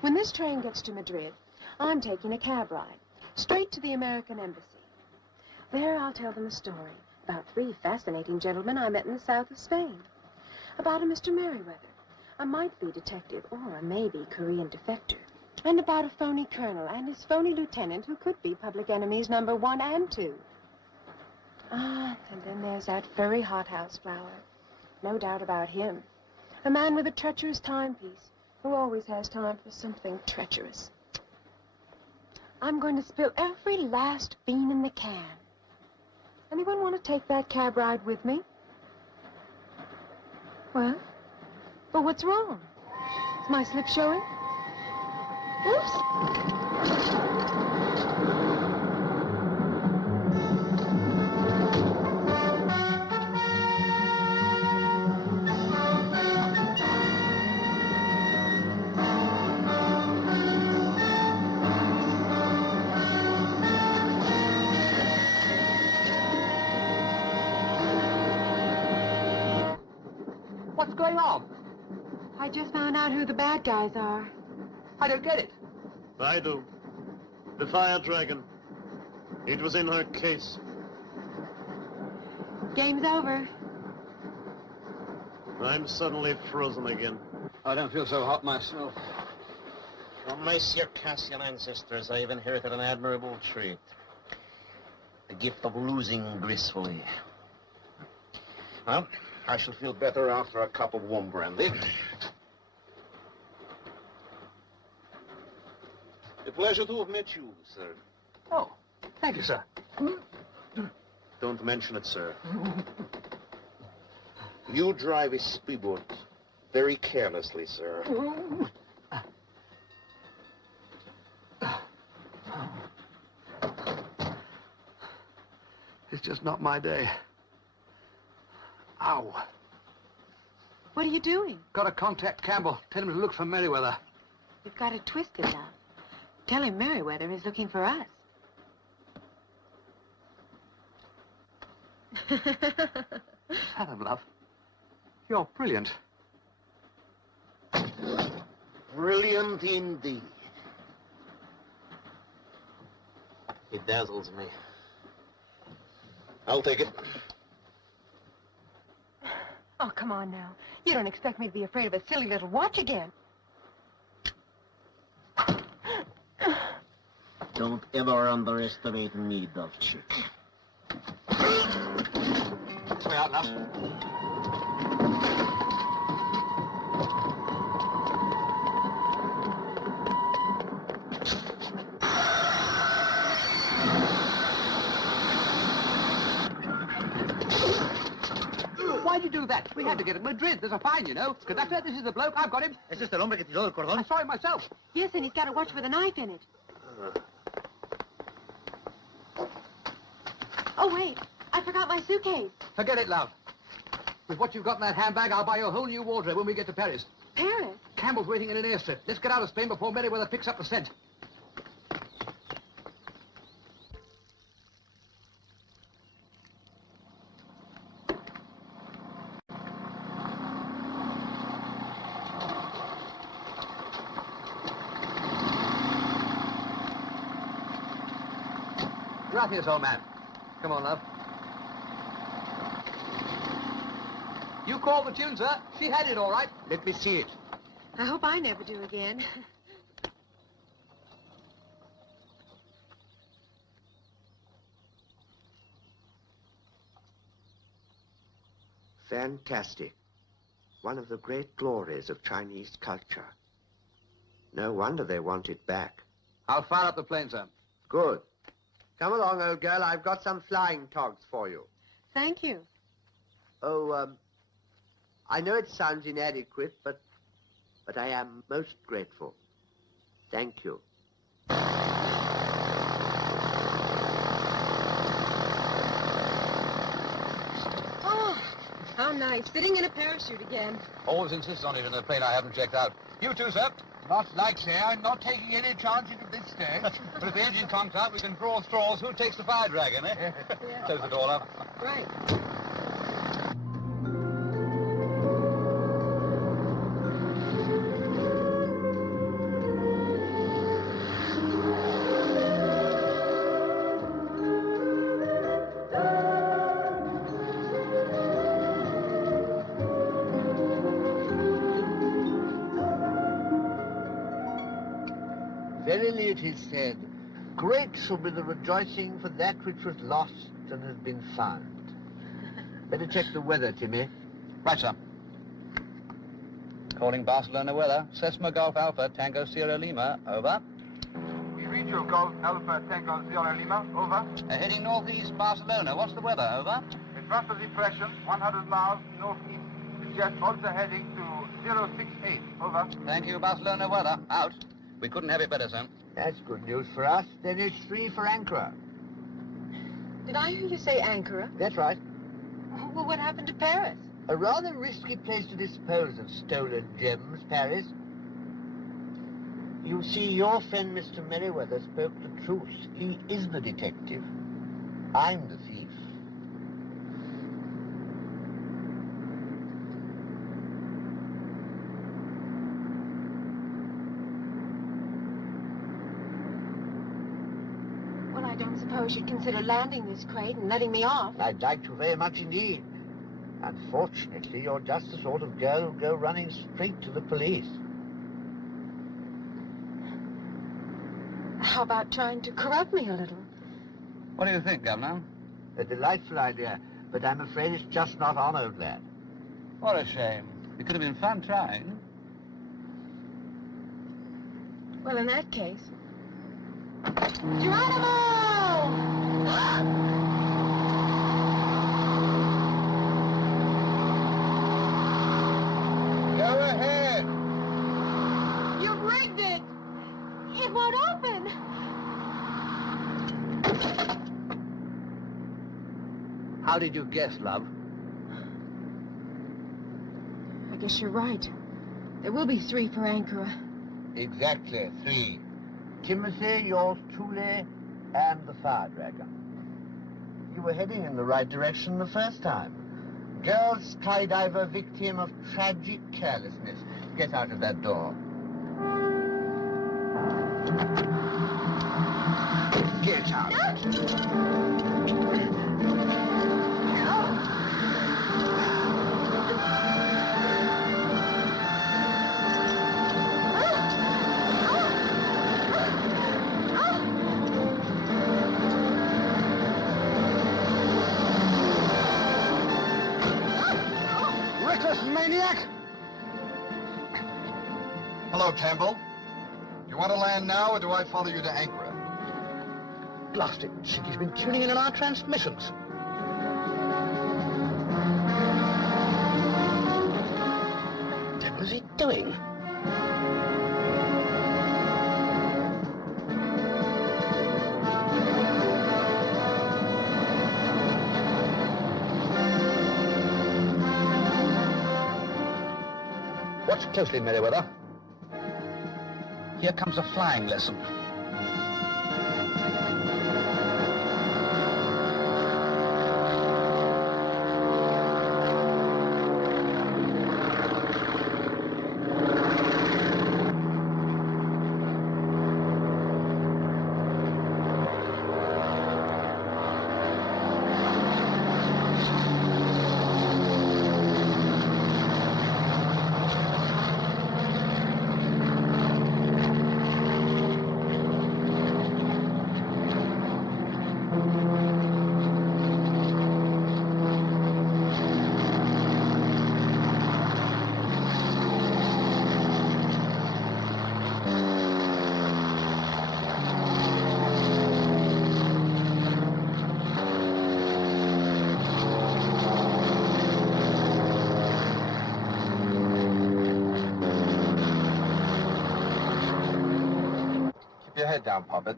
When this train gets to Madrid, I'm taking a cab ride, straight to the American Embassy. There I'll tell them a story about 3 fascinating gentlemen I met in the south of Spain. About a Mr. Merriweather, a might-be detective, or a maybe Korean defector. And about a phony colonel and his phony lieutenant who could be public enemies number 1 and 2. Ah, and then there's that furry hothouse flower. No doubt about him. A man with a treacherous timepiece, who always has time for something treacherous. I'm going to spill every last bean in the can. Anyone want to take that cab ride with me? Well, what's wrong? Is my slip showing? Oops. What's going on? I just found out who the bad guys are. I don't get it. I do. The fire dragon. It was in her case. Game's over. I'm suddenly frozen again. I don't feel so hot myself. From my Circassian ancestors, I have inherited an admirable trait. The gift of losing gracefully. Well, I shall feel better after a cup of warm brandy. A pleasure to have met you, sir. Oh, thank you, sir. Don't mention it, sir. You drive a speedboat very carelessly, sir. It's just not my day. Ow. What are you doing? Got to contact Campbell. Tell him to look for Merriweather. You've got it twisted now. Tell him Merriweather is looking for us. Fathom, love. You're brilliant. Brilliant indeed. It dazzles me. I'll take it. Oh, come on now. You don't expect me to be afraid of a silly little watch again. Don't ever underestimate me, dove chick. This way out, love. Why'd you do that? We had to get to Madrid. There's a fine, you know. Conductor, this is the bloke. I've got him. ¿Es este el hombre que tiró del cordón? I saw him myself. Yes, and he's got a watch with a knife in it. Oh, wait. I forgot my suitcase. Forget it, love. With what you've got in that handbag, I'll buy you a whole new wardrobe when we get to Paris. Paris? Campbell's waiting in an airstrip. Let's get out of Spain before Merriweather picks up the scent. Gracias, old man. Come on, love. You called the tune, sir. She had it all right. Let me see it. I hope I never do again. Fantastic. One of the great glories of Chinese culture. No wonder they want it back. I'll fire up the plane, sir. Good. Come along, old girl. I've got some flying togs for you. Thank you. Oh, I know it sounds inadequate, but I am most grateful. Thank you. Oh, how nice. Sitting in a parachute again. Always insist on it in a plane I haven't checked out. You too, sir. Not likely. I'm not taking any chances at this stage. But if the engine conks out, we can draw straws. Who takes the fire dragon, eh? Close the door up. Right. Verily it is said, great shall be the rejoicing for that which was lost and has been found. Better check the weather, Timmy. Right, sir. Calling Barcelona weather. Cessna Golf Alpha, Tango Sierra Lima, over. We read your Golf Alpha Tango Sierra Lima, over. Heading northeast Barcelona. What's the weather, over? Advance of depression, 100 miles northeast. Suggest also heading to 068, over. Thank you, Barcelona weather, out. We couldn't have it better, sir. That's good news for us. Then it's 3 for Ankara. Did I hear you say Ankara? That's right. Well, what happened to Paris? A rather risky place to dispose of stolen gems, Paris. You see, your friend Mr. Merriweather spoke the truth. He is the detective. I'm the thief. Well, I don't suppose you'd consider landing this crate and letting me off. I'd like to very much indeed. Unfortunately, you're just the sort of girl who'll go running straight to the police. How about trying to corrupt me a little? What do you think, Governor? A delightful idea, but I'm afraid it's just not on, old lad. What a shame. It could have been fun trying. Well, in that case... Geronimo! Go ahead. You've rigged it! It won't open! How did you guess, love? I guess you're right. There will be 3 for Ankara. Exactly, 3. Timothy, yours truly, and the fire dragon. You were heading in the right direction the first time. Girl skydiver victim of tragic carelessness. Get out of that door. Get out. Maniac! Hello, Campbell. You want to land now, or do I follow you to Ankara? Blast it, Chicky's been tuning in on our transmissions. What was he doing? Watch closely, Merriweather. Here comes a flying lesson. Keep your head down, Puppet.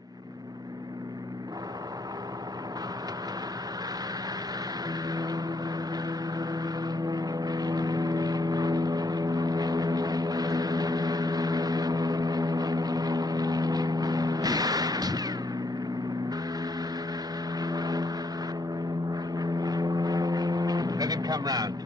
Let him come round.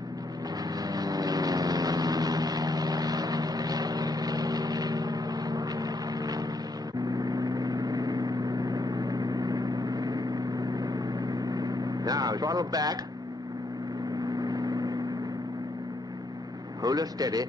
Now, throttle back. Hold her steady.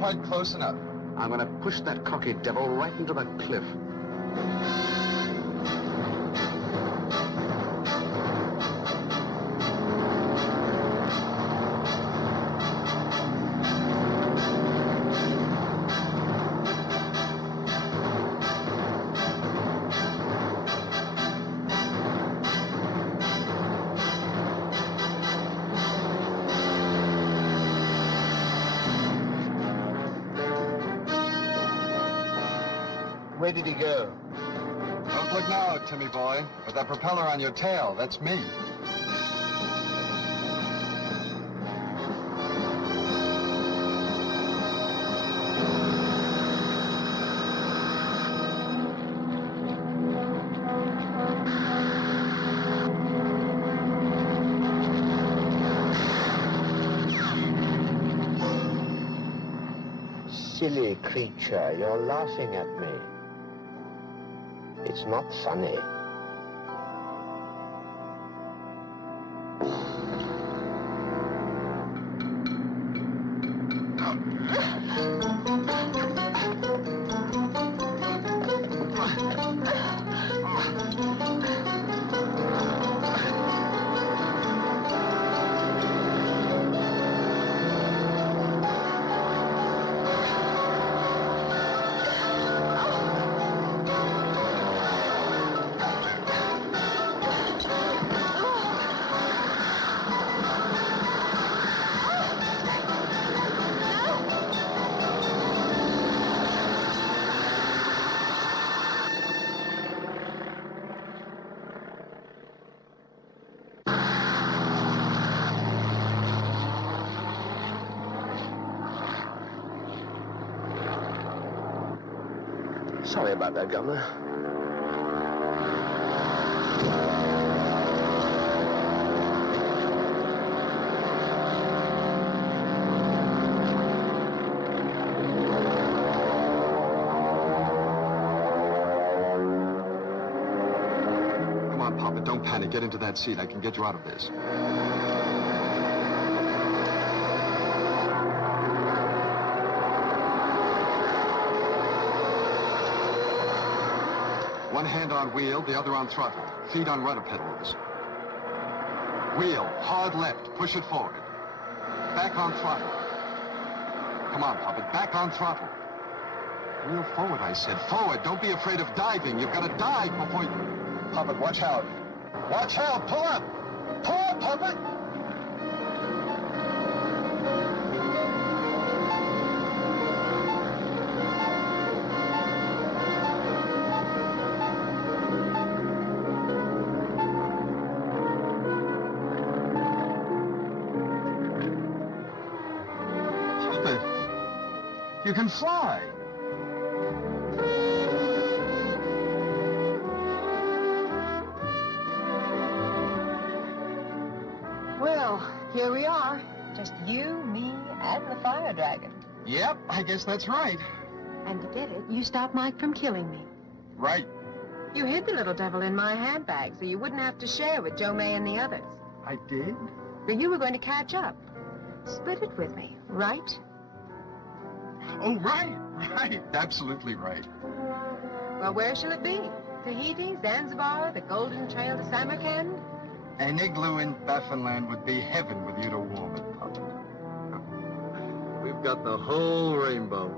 quite close enough. I'm going to push that cocky devil right into the cliff. Where did he go? Don't look now, Timmy boy. With that propeller on your tail, that's me. Silly creature, you're laughing at me. It's not funny. Sorry about that, Governor. Come on, Papa, don't panic. Get into that seat. I can get you out of this. One hand on wheel, the other on throttle. Feet on rudder pedals. Wheel, hard left, push it forward. Back on throttle. Come on, Puppet, back on throttle. Wheel forward, I said. Forward, don't be afraid of diving. You've got to dive before you... Puppet, watch out. Watch out, pull up! Pull up, Puppet! You can fly. Well, here we are. Just you, me, and the fire dragon. Yep, I guess that's right. And to get it, you stopped Mike from killing me. Right. You hid the little devil in my handbag so you wouldn't have to share with Joe May and the others. I did? But you were going to catch up. Split it with me, right? Oh, right. Absolutely right. Well, where shall it be? Tahiti, Zanzibar, the Golden Trail to Samarkand? An igloo in Baffinland would be heaven with you to warm it, Papa. We've got the whole rainbow.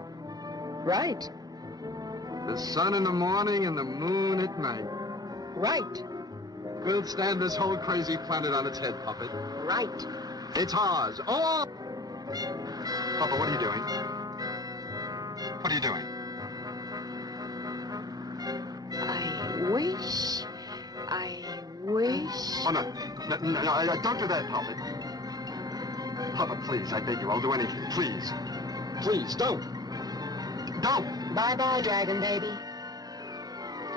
Right. The sun in the morning and the moon at night. Right. We'll stand this whole crazy planet on its head, Puppet. Right. It's ours. All... Papa, what are you doing? What are you doing? I wish... Oh, no, don't do that, Puppet. Papa, please, I beg you, I'll do anything. Please. Please, don't. Don't. Bye-bye, Dragon Baby.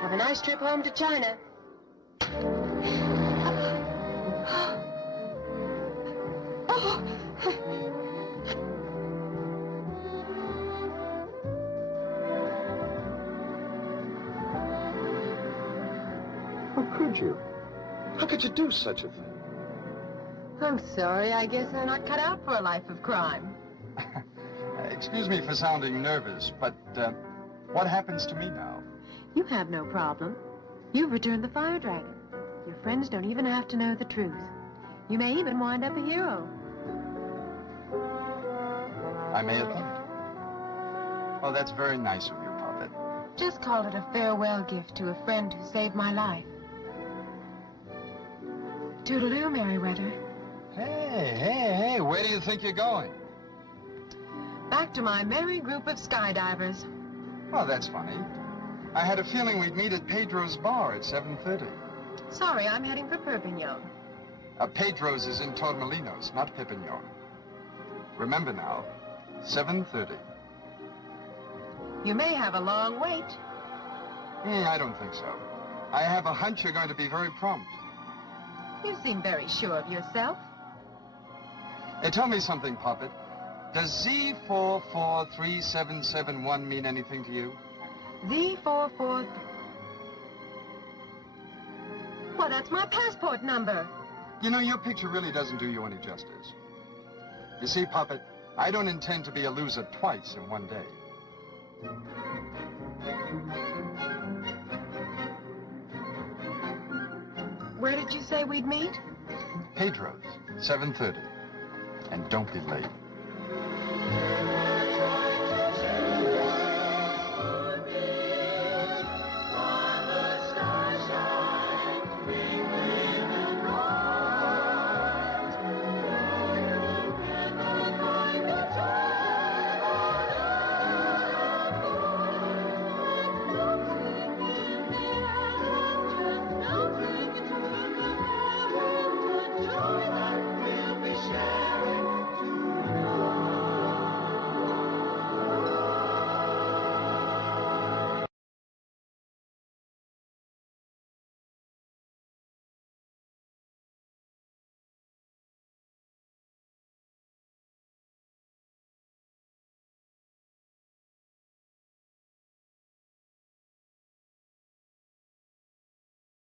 Have a nice trip home to China. How could you? How could you do such a thing? I'm sorry. I guess I'm not cut out for a life of crime. excuse me for sounding nervous, but what happens to me now? You have no problem. You've returned the fire dragon. Your friends don't even have to know the truth. You may even wind up a hero. I may admit. Oh, that's very nice of you, Puppet. Just call it a farewell gift to a friend who saved my life. Toodaloo, Merryweather. Hey, where do you think you're going? Back to my merry group of skydivers. Oh, that's funny. I had a feeling we'd meet at Pedro's bar at 7:30. Sorry, I'm heading for Perpignan. Pedro's is in Torremolinos, not Perpignan. Remember now, 7:30. You may have a long wait. I don't think so. I have a hunch you're going to be very prompt. You seem very sure of yourself. Hey, tell me something, Puppet. Does Z443771 mean anything to you? Z44... Well, that's my passport number. You know, your picture really doesn't do you any justice. You see, Puppet, I don't intend to be a loser twice in one day. Where did you say we'd meet? Pedro's, 7:30. And don't be late.